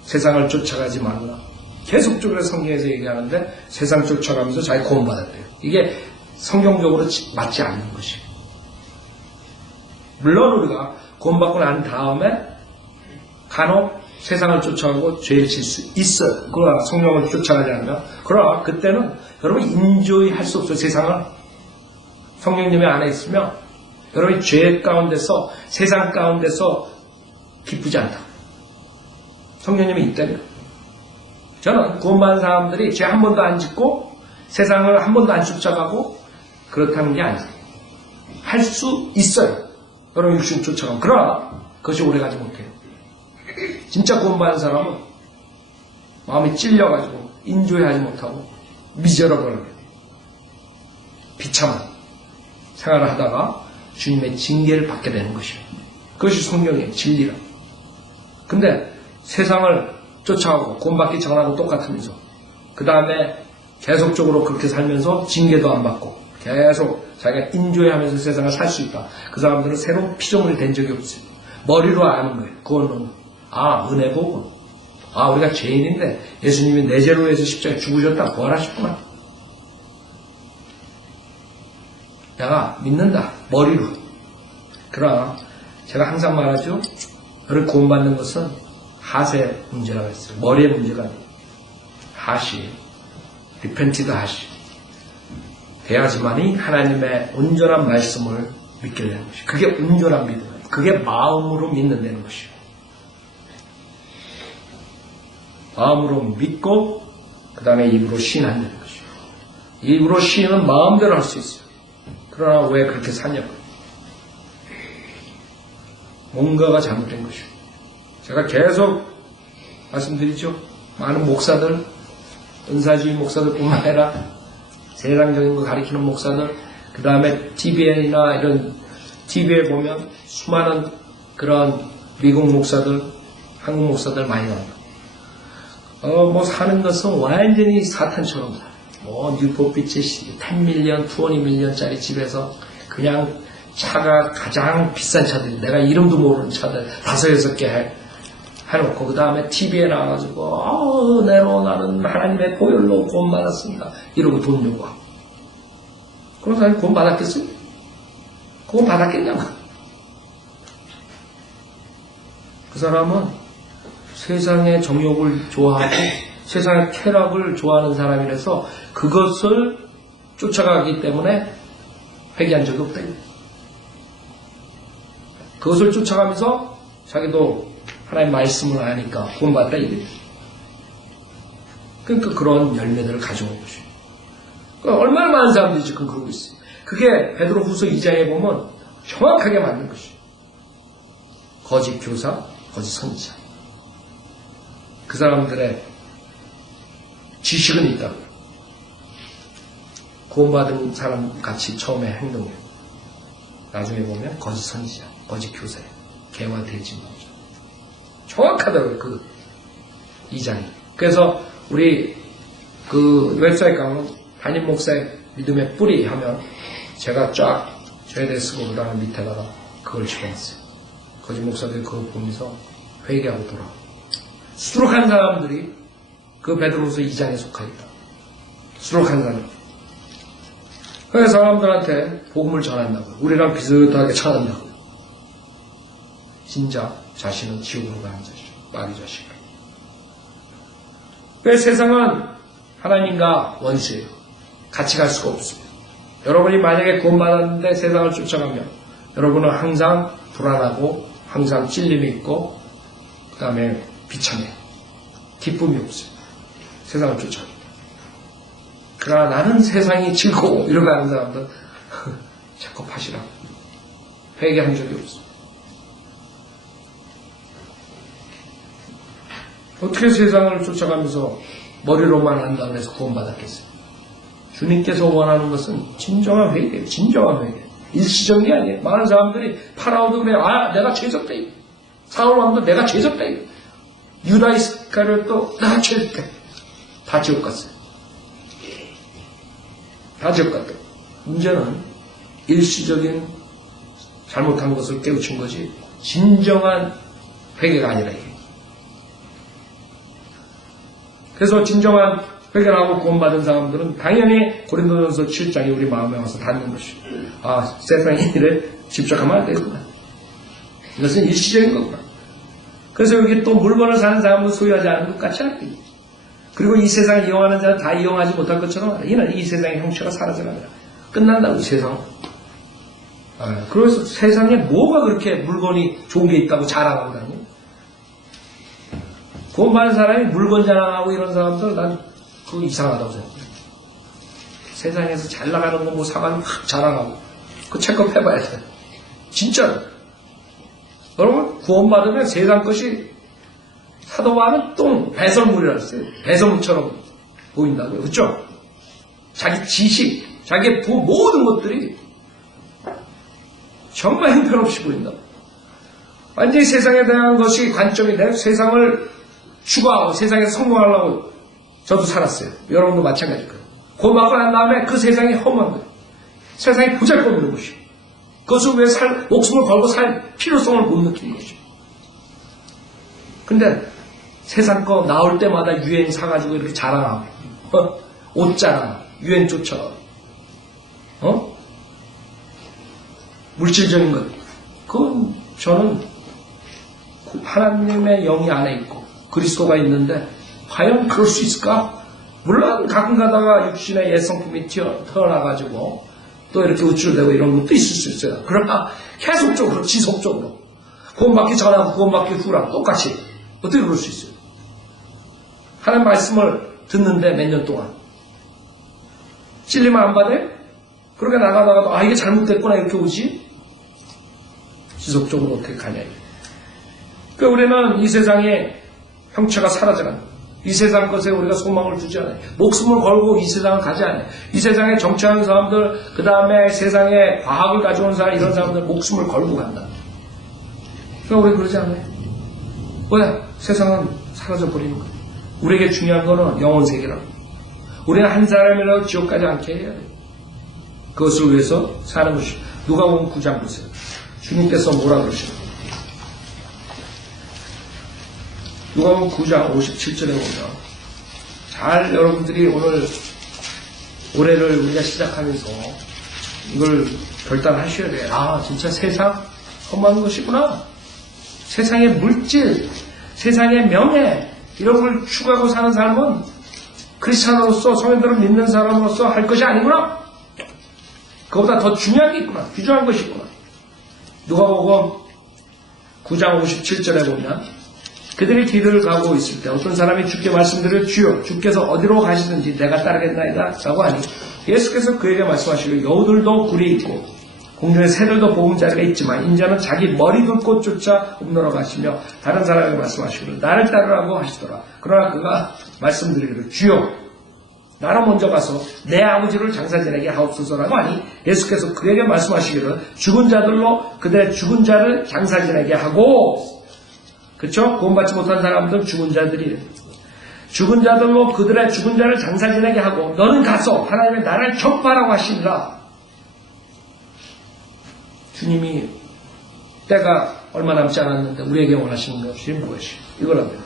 세상을 쫓아가지 말라. 계속적으로 성경에서 얘기하는데 세상 쫓아가면서 자기 구원받았대요. 이게 성경적으로 맞지 않는 것이에요. 물론 우리가 구원받고 난 다음에 간혹 세상을 쫓아가고 죄를 질 수 있어요. 그러나 성령을 쫓아가지 않으면. 그러나 그때는 여러분 인조이 할 수 없어요. 세상을. 성령님의 안에 있으면 여러분이 죄 가운데서 세상 가운데서 기쁘지 않다. 성령님이 있다면. 저는 구원받은 사람들이 죄 한 번도 안 짓고 세상을 한 번도 안 쫓아가고 그렇다는 게 아니에요. 할 수 있어요. 여러분 육신 쫓아가면. 그러나 그것이 오래가지 못해요. 진짜 구원받은 사람은 마음이 찔려가지고 인조해하지 못하고 미저러블하게 비참한 생활을 하다가 주님의 징계를 받게 되는 것이에요. 그것이 성경의 진리라. 근데 세상을 쫓아가고 구원받기 전하고 똑같으면서 그 다음에 계속적으로 그렇게 살면서 징계도 안 받고 계속 자기가 인조해하면서 세상을 살 수 있다. 그 사람들은 새로운 피조물이 된 적이 없어요. 머리로 아는 거예요. 그거는 은혜 보고 우리가 죄인인데 예수님이 내 죄로 해서 십자가에 죽으셨다. 부활하셨구나. 내가 믿는다. 머리로. 그러나 제가 항상 말하죠. 너를 구원받는 것은 하세 문제라고 했어요. 머리의 문제가 아니에요. 하시. 리펜티드 하시. 돼야지만이 하나님의 온전한 말씀을 믿게 되는 것이에요. 그게 온전한 믿음이에요. 그게 마음으로 믿는다는 것이에요. 마음으로 믿고 그 다음에 입으로 시인한다는 것이에요. 입으로 시인은 마음대로 할 수 있어요. 그러나 왜 그렇게 사냐고. 뭔가가 잘못된 것이에요. 제가 계속 말씀드리죠. 많은 목사들, 은사주의 목사들뿐만 아니라 세상적인 거 가리키는 목사들, 그 다음에 TVN이나 이런 TV에 보면 수많은 그런 미국 목사들, 한국 목사들 많이 나옵니다. 사는 것은 완전히 사탄처럼 살아요. 뉴포피치 10밀리언, 20밀리언짜리 집에서 그냥 차가 가장 비싼 차들, 내가 이름도 모르는 차들 5-6개 해놓고 그 다음에 TV에 나와가지고 은혜로 나는 하나님의 보혈로 구원받았습니다. 이러고 돈 요구하고. 그런 사람이 구원 받았겠어요? 구원 받았겠냐고. 그 사람은 세상의 정욕을 좋아하고 세상의 쾌락을 좋아하는 사람이라서 그것을 쫓아가기 때문에 회개한 적이 없다. 그것을 쫓아가면서 자기도 하나님의 말씀을 아니까 구원받다 이게. 그러니까 그런 열매들을 가져온 것이에요. 그러니까 얼마나 많은 사람들이 지금 그러고 있어요. 그게 베드로후서 2장에 보면 정확하게 맞는 것이에요. 거짓 교사, 거짓 선지자. 그 사람들의 지식은 있다고. 구원받은 사람 같이 처음에 행동해요. 나중에 보면 거짓 선지자, 거짓 교사예요. 개와 돼지 말이죠. 정확하더라고요. 그 2장이. 그래서 우리 그 웹사이트 가면 담임 목사의 믿음의 뿌리 하면 제가 쫙 저에 대해 쓰고 그 다음에 밑에다가 그걸 집어넣었어요. 거짓 목사들이 그걸 보면서 회개하고 돌아오고. 수록한 사람들이 그 베드로후서 2장에 속하겠다. 수록한 사람. 그래서 사람들한테 복음을 전한다고. 우리랑 비슷하게 전한다고. 진짜 자신은 지옥으로 가는 자시죠. 마귀 자식. 왜 세상은 하나님과 원수예요. 같이 갈 수가 없습니다. 여러분이 만약에 구원받았는데 세상을 쫓아가면 여러분은 항상 불안하고 항상 찔림이 있고 그 다음에 비참해. 기쁨이 없어요. 세상을 쫓아가면. 그러나 나는 세상이 즐거워 이러고 하는 사람들 자꾸 파시라고. 회개한 적이 없어요. 어떻게 세상을 쫓아가면서 머리로만 한다고 해서 구원받았겠어요? 주님께서 원하는 것은 진정한 회개예요. 진정한 회개. 일시적인 게 아니에요. 많은 사람들이 파라오도 그래요. 아, 내가 죄졌다. 사울왕도 내가 죄졌다. 유다 이스카리ot도 내가 죄졌다. 다 지옥 갔어요. 다 지옥 갔다. 문제는 일시적인 잘못한 것을 깨우친 거지 진정한 회개가 아니라 이게. 그래서 진정한 회개를 하고 구원받은 사람들은 당연히 고린도전서 7장이 우리 마음에 와서 닿는 것이죠. 아, 세상의 일에 집착하면 안 되구나. 이것은 일시적인 거구나. 그래서 여기 또 물건을 사는 사람은 소유하지 않은 것 같지 않게. 그리고 이 세상을 이용하는 자는 다 이용하지 못할 것처럼 이는 이 세상의 형체가 사라져나가요. 끝난다고 세상. 그래서 세상에 뭐가 그렇게 물건이 좋은 게 있다고 자랑하고 다니? 구원받은 사람이 물건 자랑하고 이런 사람들 난 그거 이상하다고 생각해요. 세상에서 잘 나가는 거 뭐 사가지고 확 자랑하고 그거 체크해봐야 돼. 진짜로. 여러분 구원받으면 세상 것이 사도 바울은 똥 배설물이라고 했어요. 배설물처럼 보인다고요. 그렇죠? 자기 지식, 자기의 모든 것들이 정말 형편없이 보인다. 완전히 세상에 대한 것이 관점이 돼. 세상을 추구하고 세상에서 성공하려고 저도 살았어요. 여러분도 마찬가지일 거예요. 구원받고 난 다음에 그 세상이 험한 거예요. 세상이 보잘것없는 것이에요. 그것을 왜 목숨을 걸고 살 필요성을 못 느끼는 거죠. 근데 세상 거 나올 때마다 유행 사가지고 이렇게 자랑하고 옷 자랑, 유행 쫓아 물질적인 것 그건 저는 하나님의 영이 안에 있고 그리스도가 있는데 과연 그럴 수 있을까? 물론 가끔 가다가 육신의 옛성품이 태어나가지고 또 이렇게 우쭐대고 이런 것도 있을 수 있어요. 그러나 계속적으로 지속적으로 구원받기 전하고 구원받기 후랑 똑같이 어떻게 그럴 수 있어요? 하나님 말씀을 듣는데 몇 년 동안 찔리면 안 받아요? 그렇게 나가다가도 아 이게 잘못됐구나 이렇게 오지? 지속적으로 어떻게 가냐. 그러니까 우리는 이 세상에 형체가 사라져간다. 이 세상 것에 우리가 소망을 두지 않아요. 목숨을 걸고 이 세상을 가지 않아요. 이 세상에 정치하는 사람들, 그 다음에 세상에 과학을 가져온 사람, 이런 사람들 목숨을 걸고 간다. 그러니까 우리 그러지 않아요. 왜? 세상은 사라져버리는 거예요. 우리에게 중요한 거는 영혼 세계라고. 우리는 한 사람이라도 지옥 가지 않게 해야 돼요. 그것을 위해서 사는 것이. 누가복음 9장 보세요. 주님께서 뭐라 그러시나요? 누가복음 9장 57절에 보면 잘 여러분들이 오늘 올해를 우리가 시작하면서 이걸 결단하셔야 돼요. 아 진짜 세상 험한 것이구나. 세상의 물질, 세상의 명예 이런 걸 추구하고 사는 삶은 크리스찬으로서 성인들을 믿는 사람으로서 할 것이 아니구나. 그보다 더 중요한 게 있구나. 귀중한 것이 있구나. 누가복음 9장 57절에 보면 그들이 길을 가고 있을 때 어떤 사람이 주께 말씀드려 주여 주께서 어디로 가시든지 내가 따르겠나이다 라고 하니 예수께서 그에게 말씀하시기를 여우들도 굴이 있고 공중의 새들도 보금자리가 있지만 인자는 자기 머리 둘 곳조차 없노라 가시며 다른 사람에게 말씀하시기를 나를 따르라고 하시더라. 그러나 그가 말씀드리기를 주여 나는 먼저 가서 내 아버지를 장사 지내게 하옵소서라고 하니 예수께서 그에게 말씀하시기를 죽은 자들로 그들의 죽은 자를 장사 지내게 하고 그렇죠? 구원받지 못한 사람들은 죽은 자들이에요. 죽은 자들로 그들의 죽은 자를 장사 지내게 하고 너는 가서 하나님의 나라를 전파하라고 하시니라. 주님이 때가 얼마 남지 않았는데 우리에게 원하시는 것이 무엇이? 이거랍니다.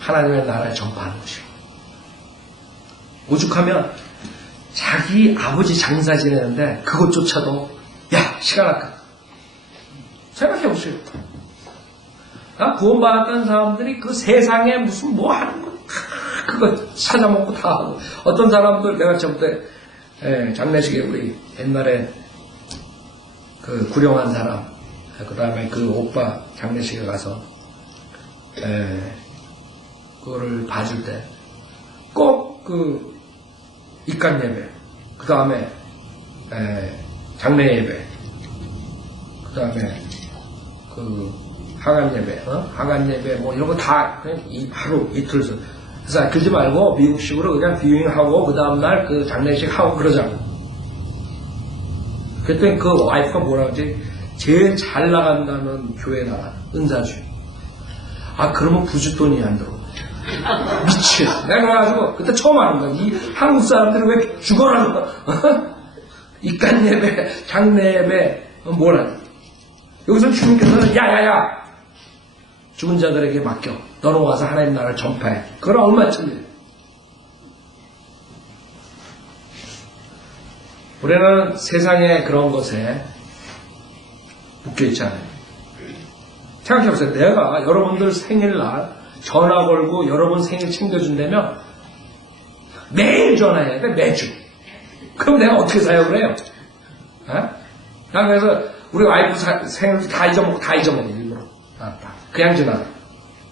하나님의 나라를 전파하는 것이요. 오죽하면 자기 아버지 장사 지내는데 그것조차도 야 시간 아까 생각해보세요. 나 구원받았다는 사람들이 그 세상에 무슨 뭐 하는 거 그거 찾아먹고 다 하고 어떤 사람들 내가 저때 장례식에 우리 옛날에 그 구령한 사람 그 다음에 그 오빠 장례식에 가서 그거를 봐줄 때 꼭 그 입간 예배 그 다음에 장례 예배 그 다음에 그 하간 예배 하간 예배 뭐 이런 거 다 그냥 하루 이틀 그래서 그러지 말고 미국식으로 그냥 비유잉하고 그 다음날 그 장례식 하고 그러자고. 그랬더니 그 와이프가 뭐라 그러지? 제일 잘 나간다는 교회 나가 은사주. 아 그러면 부주돈이 안 들어. 미치겠어. 내가 그래가지고 그때 처음 아는 거야. 이 한국 사람들이 왜 죽어라고 입간 예배, 장례 예배 뭐라? 여기서 주님께서는 야야야 죽은 자들에게 맡겨. 너는 와서 하나님 나라를 전파해. 그건 얼마쯤이에요? 우리는 세상의 그런 것에 묶여있지 않아요. 생각해보세요. 내가 여러분들 생일날 전화 걸고 여러분 생일 챙겨준다면 매일 전화해야 돼. 매주. 그럼 내가 어떻게 사역을 해요? 난 그래서 우리 와이프 생일 다 잊어먹어 일부러. 그냥 지나.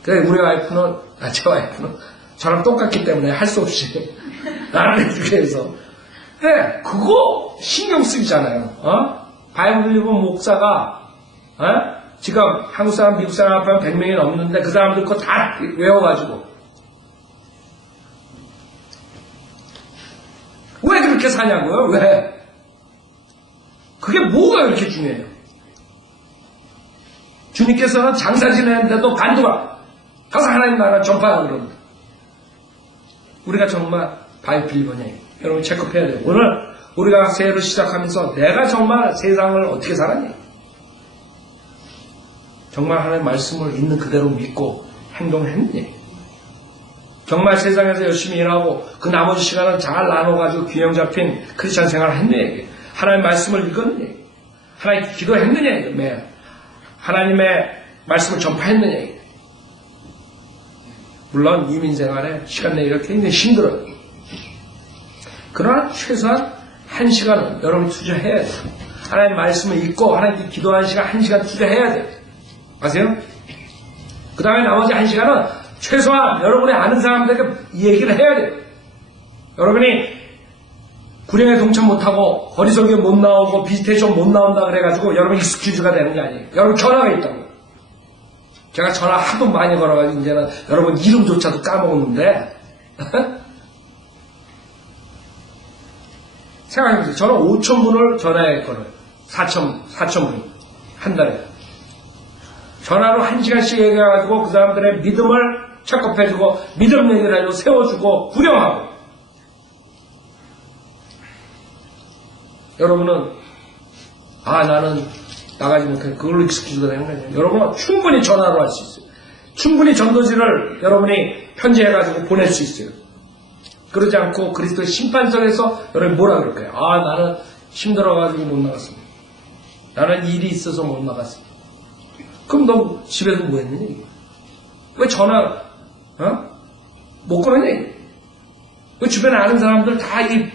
그래 우리 와이프는 제 와이프는 저랑 똑같기 때문에 할 수 없이 나를 해주게 해서 네, 그거 신경 쓰이잖아요. 바이블 읽은 목사가 지금 한국 사람, 미국 사람 앞에 100명이 넘는데 그 사람들 거 다 외워가지고 왜 그렇게 사냐고요? 왜? 그게 뭐가 그렇게 중요해요? 주님께서는 장사 지내는데도 반도가 가서 하나님 나라 전파하고 그럽니다. 우리가 정말 바이블 읽었냐? 여러분 체크해야 돼요. 오늘 우리가 새해를 시작하면서 내가 정말 세상을 어떻게 살았니? 정말 하나님의 말씀을 있는 그대로 믿고 행동을 했니? 정말 세상에서 열심히 일하고 그 나머지 시간을 잘 나눠가지고 균형 잡힌 크리스찬 생활을 했니? 하나님의 말씀을 읽었니? 하나님 기도했느냐? 매일 하나님의 말씀을 전파했느냐? 물론 이민 생활에 시간 내기가 굉장히 힘들어요. 그러나 최소한 1시간은 여러분이 투자해야 돼요. 하나님 말씀을 읽고 하나님께 기도하는 시간 1시간 투자해야 돼요. 아세요? 그 다음에 나머지 1시간은 최소한 여러분이 아는 사람들에게 이 얘기를 해야 돼요. 여러분이 구령에 동참 못하고 거리설교 못 나오고 비지테이션 못 나온다 그래가지고 여러분 익스큐즈가 되는 게 아니에요. 여러분 전화가 있다고. 제가 전화 하도 많이 걸어가지고 이제는 여러분 이름조차도 까먹었는데 생각해보세요. 저는 5,000분을 전화했거든요. 4,000분. 한 달에. 전화로 1시간씩 얘기해가지고 그 사람들의 믿음을 체크해주고 믿음 얘기를 해주고 세워주고 구령하고. 여러분은 나는 나가지 못해. 그걸로 익스큐즈가 되는 거예요. 여러분은 충분히 전화로 할 수 있어요. 충분히 전도지를 여러분이 편지해가지고 보낼 수 있어요. 그러지 않고 그리스도의 심판석에서 여러분이 뭐라 그럴까요? 나는 힘들어가지고 못 나갔습니다. 나는 일이 있어서 못 나갔습니다. 그럼 너 집에서 뭐 했느냐? 왜 전화 못 걸었냐? 왜 주변에 아는 사람들 다 이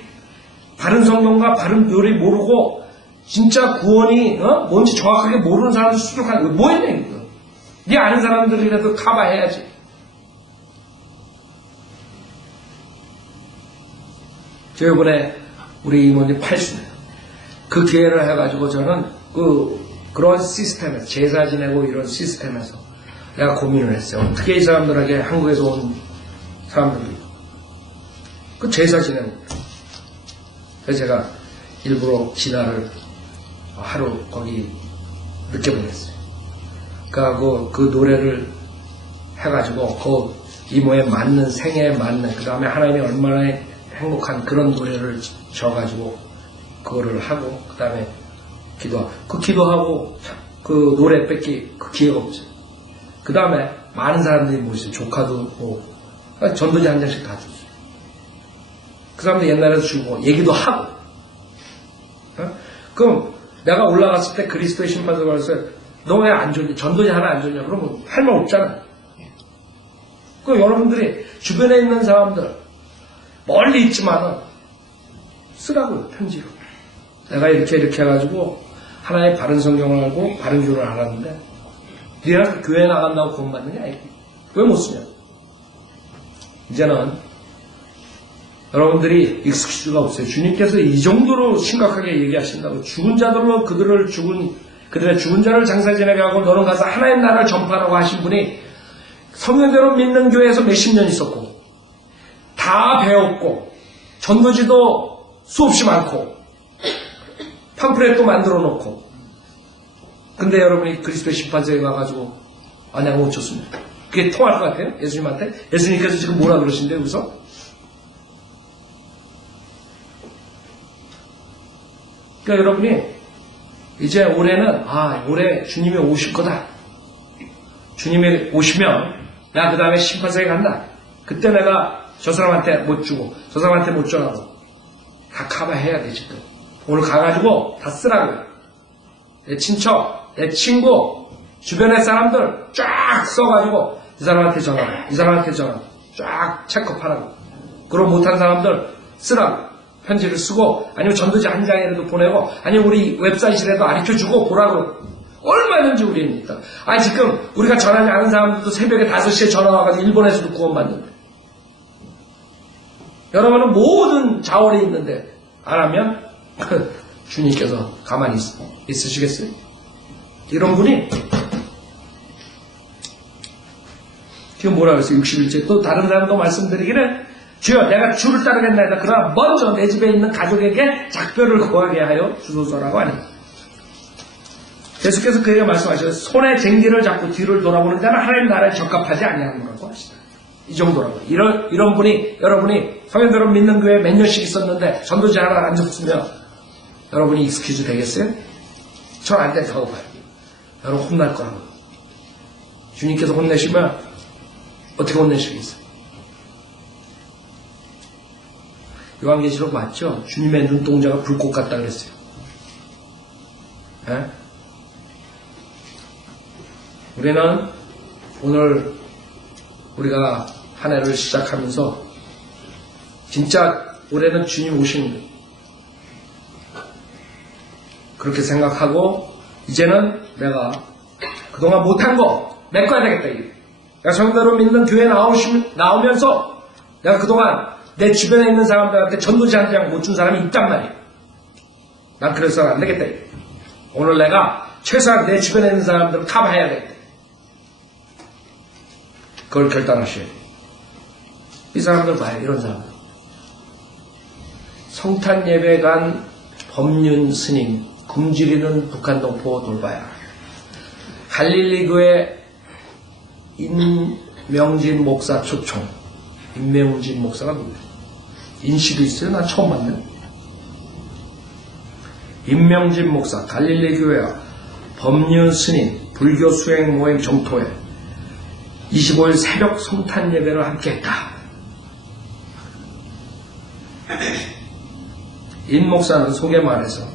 바른 성경과 바른 교리 모르고 진짜 구원이 뭔지 정확하게 모르는 사람들 수록하는 거 뭐였냐 이거. 네 아는 사람들이라도 커버해야지. 저 이번에 우리 이모님 80년 그 기회를 해가지고 저는 그런 시스템에서 제사 지내고 이런 시스템에서 내가 고민을 했어요. 어떻게 이 사람들에게 한국에서 온 사람들이 그 제사 지내고 그래서 제가 일부러 진화를 하루 거기 늦게 보냈어요. 그러니까 그 노래를 해가지고 그 이모에 맞는 생애에 맞는 그 다음에 하나님이 얼마나 행복한 그런 노래를 져가지고 그거를 하고 그 다음에 기도하고 그 노래 뺏기 그 기회가 없죠. 그 다음에 많은 사람들이 모이죠. 조카도 뭐 전도지 한 장씩 다 줬어요. 그 사람들 옛날에도 주고 얘기도 하고. 그럼 내가 올라갔을 때 그리스도의 심판서가 그래서 너 왜 안 줬냐? 전도지 하나 안 줬냐? 그러면 할 말 없잖아. 그 여러분들이 주변에 있는 사람들 멀리 있지만은 쓰라고요. 편지로. 내가 이렇게 해가지고 하나의 바른 성경을 알고 바른 교를 알았는데 네가 교회 나간다고 구원받느냐? 왜 못 쓰냐? 이제는 여러분들이 익숙할 수가 없어요. 주님께서 이 정도로 심각하게 얘기하신다고. 죽은 자들로 그들의 죽은 자를 장사 지내게 하고 너는 가서 하나님 나라를 전파하라고 하신 분이 성경대로 믿는 교회에서 몇십 년 있었고 다 배웠고 전도지도 수없이 많고 팜프렛도 만들어 놓고 근데 여러분이 그리스도의 심판서에 가가지고 내가 못 줬습니다. 그게 통할 것 같아요? 예수님한테? 예수님께서 지금 뭐라 그러신대요? 여기서? 그러니까 여러분이 이제 올해는 올해 주님이 오실 거다. 주님이 오시면 나 그 다음에 심판서에 간다. 그때 내가 저 사람한테 못 주고 저 사람한테 못 전하고 다 커버해야 돼 지금. 오늘 가가지고 다 쓰라고. 내 친척, 내 친구, 주변의 사람들 쫙 써가지고 이 사람한테 전하고 이 사람한테 전하고 쫙 체크하라고. 그럼 못한 사람들 쓰라고. 편지를 쓰고 아니면 전도지 한 장이라도 보내고 아니면 우리 웹사이트라도 가르쳐주고 보라고. 얼마든지 우리입니다. 지금 우리가 전하지 않은 사람들도 새벽에 5시에 전화 와가지고 일본에서도 구원받는데 여러분은 모든 자원이 있는데 안 하면 주님께서 가만히 있으시겠어요? 이런 분이 지금 뭐라 그랬어요? 60일째 또 다른 사람도 말씀드리기를 주여 내가 주를 따르겠나이다. 그러나 먼저 내 집에 있는 가족에게 작별을 구하게 하여 주소서라고 하니 예수께서 그에게 말씀하셔서 손에 쟁기를 잡고 뒤를 돌아보는 자는 하나님 나라에 적합하지 아니하는 거라고 하시다. 이 정도라고. 이런 분이 여러분이 성현대로 믿는 교회에 몇 년씩 있었는데 전도지 하나 안 줬으면 여러분이 익스큐즈 되겠어요? 전 안 된다고 봐요. 여러분 혼날 거라고. 주님께서 혼내시면 어떻게 혼내시겠어요? 요한계시록 맞죠? 주님의 눈동자가 불꽃 같다 그랬어요. 에? 우리는 오늘 우리가 한 해를 시작하면서 진짜 올해는 주님 오시는 거예요. 그렇게 생각하고 이제는 내가 그동안 못한 거 메꿔야 되겠다. 내가 성도로 믿는 교회 나오면서 내가 그동안 내 주변에 있는 사람들한테 전도지 한 장 못 준 사람이 있단 말이에요. 난 그래서 안 되겠다. 오늘 내가 최소한 내 주변에 있는 사람들을 커버해야 되겠다. 그걸 결단하셔야 돼요. 이 사람들 봐요. 이런 사람들. 성탄 예배 간 법륜 스님, 굶주리는 북한 동포 돌봐야. 갈릴리 교회 임명진 목사 초청. 임명진 목사가 누구예요? 인시도 있어요? 나 처음 봤네. 임명진 목사, 갈릴리 교회 법륜 스님, 불교 수행 모임 정토회 25일 새벽 성탄 예배를 함께 했다. 임 목사는 소개 말해서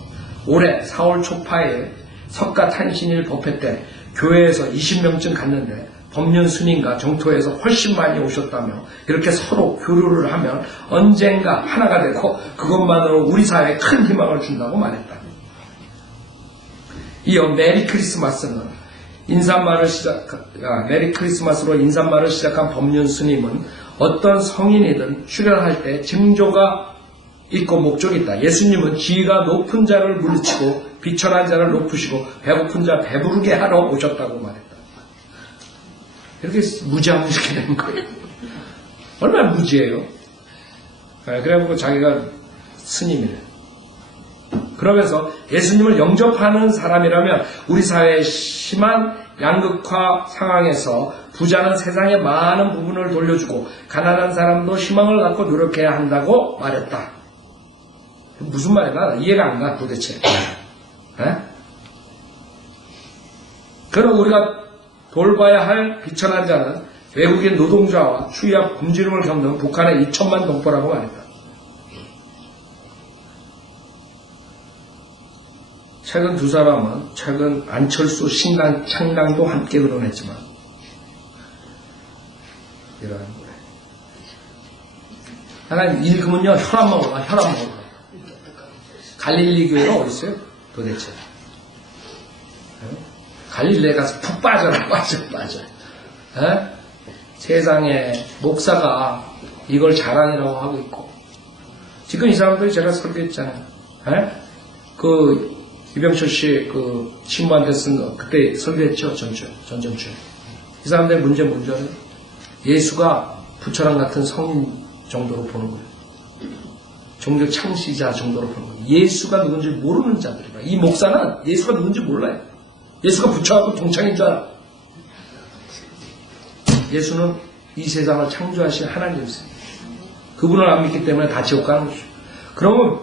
올해 4월 초파에 석가탄신일 법회 때 교회에서 20명쯤 갔는데 법륜 스님과 정토에서 훨씬 많이 오셨다며 이렇게 서로 교류를 하면 언젠가 하나가 되고 그것만으로 우리 사회에 큰 희망을 준다고 말했다. 이어 메리 크리스마스는 메리 크리스마스로 인사말을 시작한 법륜 스님은 어떤 성인이든 출연할 때 징조가 있고 목적이 있다. 예수님은 지위가 높은 자를 물리치고 비천한 자를 높으시고 배고픈 자 배부르게 하러 오셨다고 말했다. 이렇게 무지하면 이렇게 되는 거예요. 얼마나 무지해요. 그래갖고 자기가 스님이래. 그러면서 예수님을 영접하는 사람이라면 우리 사회의 심한 양극화 상황에서 부자는 세상의 많은 부분을 돌려주고 가난한 사람도 희망을 갖고 노력해야 한다고 말했다. 무슨 말이야? 이해가 안 가 도대체. 그럼 우리가 돌봐야 할 비천한 자는 외국인 노동자와 추위와 굶주림을 겪는 북한의 2천만 동포라고 말했다. 최근 두 사람은 최근 안철수 신당 창당도 함께 거론했지만 이러한 거예요. 하나님 읽으면요 혈압 먹어라 혈압 먹어라. 갈릴리 교회가 어디 있어요 도대체? 갈릴리에 가서 푹 빠져라 빠져. 세상에 목사가 이걸 자랑이라고 하고 있고 지금 이 사람들이 제가 설교했잖아요. 그 이병철 씨 그 친구한테 쓴 거 그때 설교했죠. 전전주 이 사람들의 문제는 예수가 부처랑 같은 성인 정도로 보는 거예요. 종교 창시자 정도로 보는 거예요. 예수가 누군지 모르는 자들이다. 이 목사는 예수가 누군지 몰라요. 예수가 부처하고 동창인 줄 알아. 예수는 이 세상을 창조하신 하나님이세요. 그분을 안 믿기 때문에 다 지옥 가는 거죠. 그러면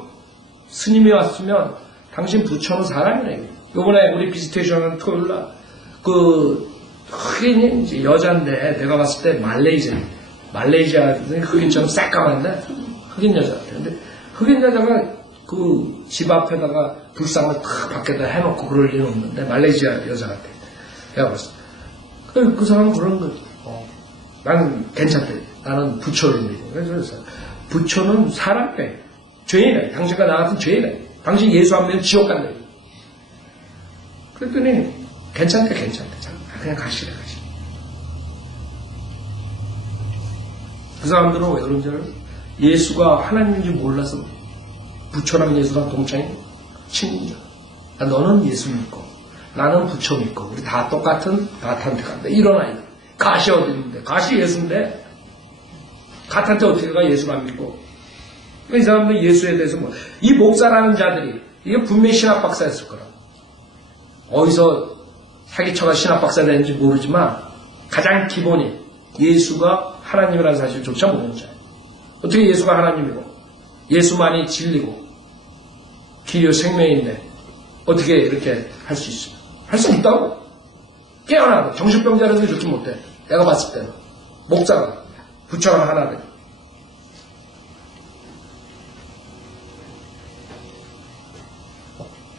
스님이 왔으면 당신 부처는 사람이래. 요번에 우리 비지테이션 토요일날 그 흑인이 이제 여자인데 내가 봤을 때 말레이시아 흑인처럼 새까만데 흑인 여자 같아. 근데 흑인 여자가 그 집 앞에다가 불상을 탁 밖에다 해놓고 그럴 일은 없는데 말레이시아 여자 같아. 내가 봤을 때 그 사람은 그런 거지. 나는 괜찮대. 나는 부처를 믿고. 그래서 부처는 사람 빼. 죄인이래. 당신과 나 같은 죄인이래. 당신 예수 안 믿으면 지옥 간다. 그랬더니 괜찮대. 그냥 가시래. 그 사람들은 왜 그런지 알아요? 예수가 하나님인지 몰라서 부처랑 예수랑 동창이 친구죠. 너는 예수 믿고 나는 부처 믿고 우리 다 똑같은 가탄트 간다. 이런 아이들. 가시 어디 있는데? 가시 예수인데 가탄트 어떻게 가 예수를 안 믿고. 이 사람들 예수에 대해서 이 목사라는 자들이 이게 분명히 신학 박사였을 거라. 어디서 사기쳐가 신학 박사 되는지 모르지만 가장 기본이 예수가 하나님이라는 사실조차 모르는 자예요. 어떻게 예수가 하나님이고 예수만이 진리고 길이요 생명인데 어떻게 이렇게 할 수 있어요? 할 수 있다고. 깨어나도 정신병자라는 게 좋지 못해. 내가 봤을 때는 목사가 부처랑 하나를.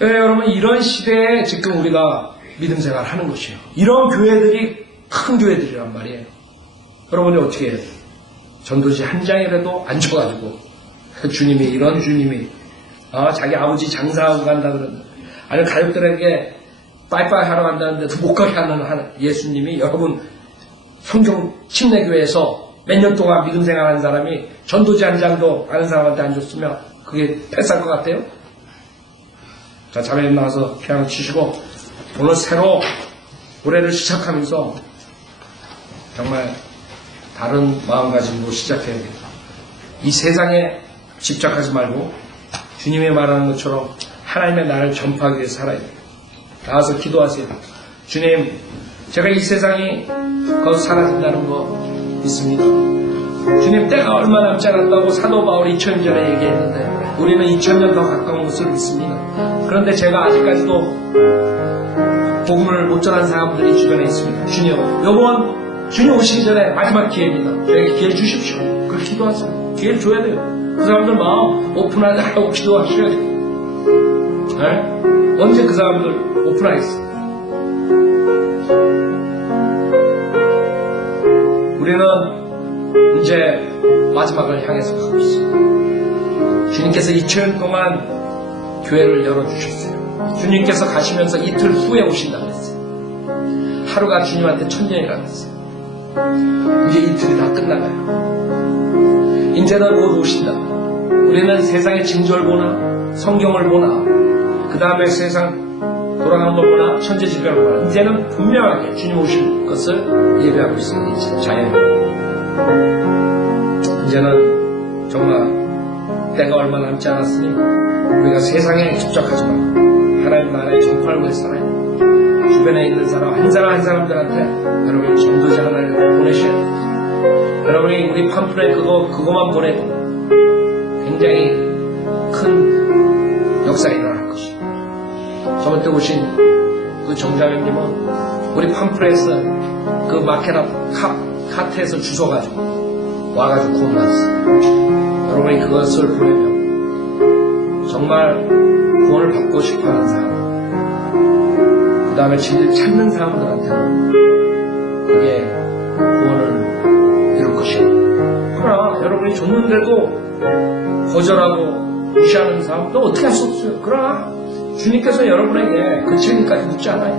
여러분 이런 시대에 지금 우리가 믿음 생활 하는 것이에요. 이런 교회들이 큰 교회들이란 말이에요. 여러분이 어떻게 해요? 전도지 한 장이라도 안 줘가지고 주님이 이런 주님이 자기 아버지 장사하고 간다 그러는데 아니 가족들에게 빠이빠이 하러 간다는데도 못 가게 하는 예수님이 여러분 성경 침례교회에서 몇 년 동안 믿음 생활하는 사람이 전도지 한 장도 아는 사람한테 안 줬으면 그게 패스할 것 같아요? 자, 자매님 나와서 피아노 치시고 오늘 새로 올해를 시작하면서 정말 다른 마음가짐으로 시작해야겠다. 이 세상에 집착하지 말고 주님이 말하는 것처럼 하나님의 나를 전파하기 위해 살아야 돼요. 나와서 기도하세요. 주님, 제가 이 세상이 곧 사라진다는 거 믿습니다. 주님, 때가 얼마 남지 않았다고 사도 바울이 2000년 전에 얘기했는데 우리는 2000년 더 가까운 것을 믿습니다. 그런데 제가 아직까지도 복음을 못 전한 사람들이 주변에 있습니다. 주님, 요번 주님 오시기 전에 마지막 기회입니다. 저에게 기회 주십시오. 그렇게 기도하세요. 기회를 줘야 돼요. 그 사람들 마음 오픈하자고 기도하셔야 돼요. 네? 언제 그 사람들 오픈하겠어요? 우리는 이제 마지막을 향해서 가고 있습니다. 주님께서 2000년 동안 교회를 열어주셨어요. 주님께서 가시면서 이틀 후에 오신다고 했어요. 하루가 주님한테 1000년이라고 했어요. 이제 이틀이 다 끝나가요. 이제는 곧 오신다. 우리는 세상의 징조를 보나 성경을 보나 그 다음에 세상 돌아가는 걸 보나 천재지변을 보나 이제는 분명하게 주님 오실 것을 예배하고 있습니다. 자연입니다. 이제는 정말 때가 얼마 남지 않았으니 우리가 세상에 집착하지 말고 하나님 나라의 전파를 위해 살아야 됩니다. 주변에 있는 사람 한 사람 한 사람들한테 여러분이 전도자 하나를 보내셔야 됩니다. 여러분이 우리 팜플렛 그거만 보내도 굉장히 큰 역사가 일어날 것입니다. 저번 때 오신 그 정자매님은 우리 팜플렛을 그 마켓 앞 카트에서 주워가지고 와가지고 구원받았어요. 여러분이 그것을 보내면 정말 구원을 받고 싶어하는 사람 그 다음에 진리를 찾는 사람들한테는 그게 구원을 이룰 것입니다. 그러나 여러분이 줬는데도 거절하고 무시하는 사람도 어떻게 할 수 없어요. 그러나 주님께서 여러분에게 그 책임까지 묻지 않아요.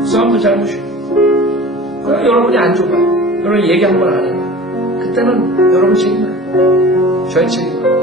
그 사람도 잘못이에요. 그러나 여러분이 안 줘봐요. 여러분이 얘기 한 번 안 해요. 그때는 여러분 책임이에요. 저의 책임이에요.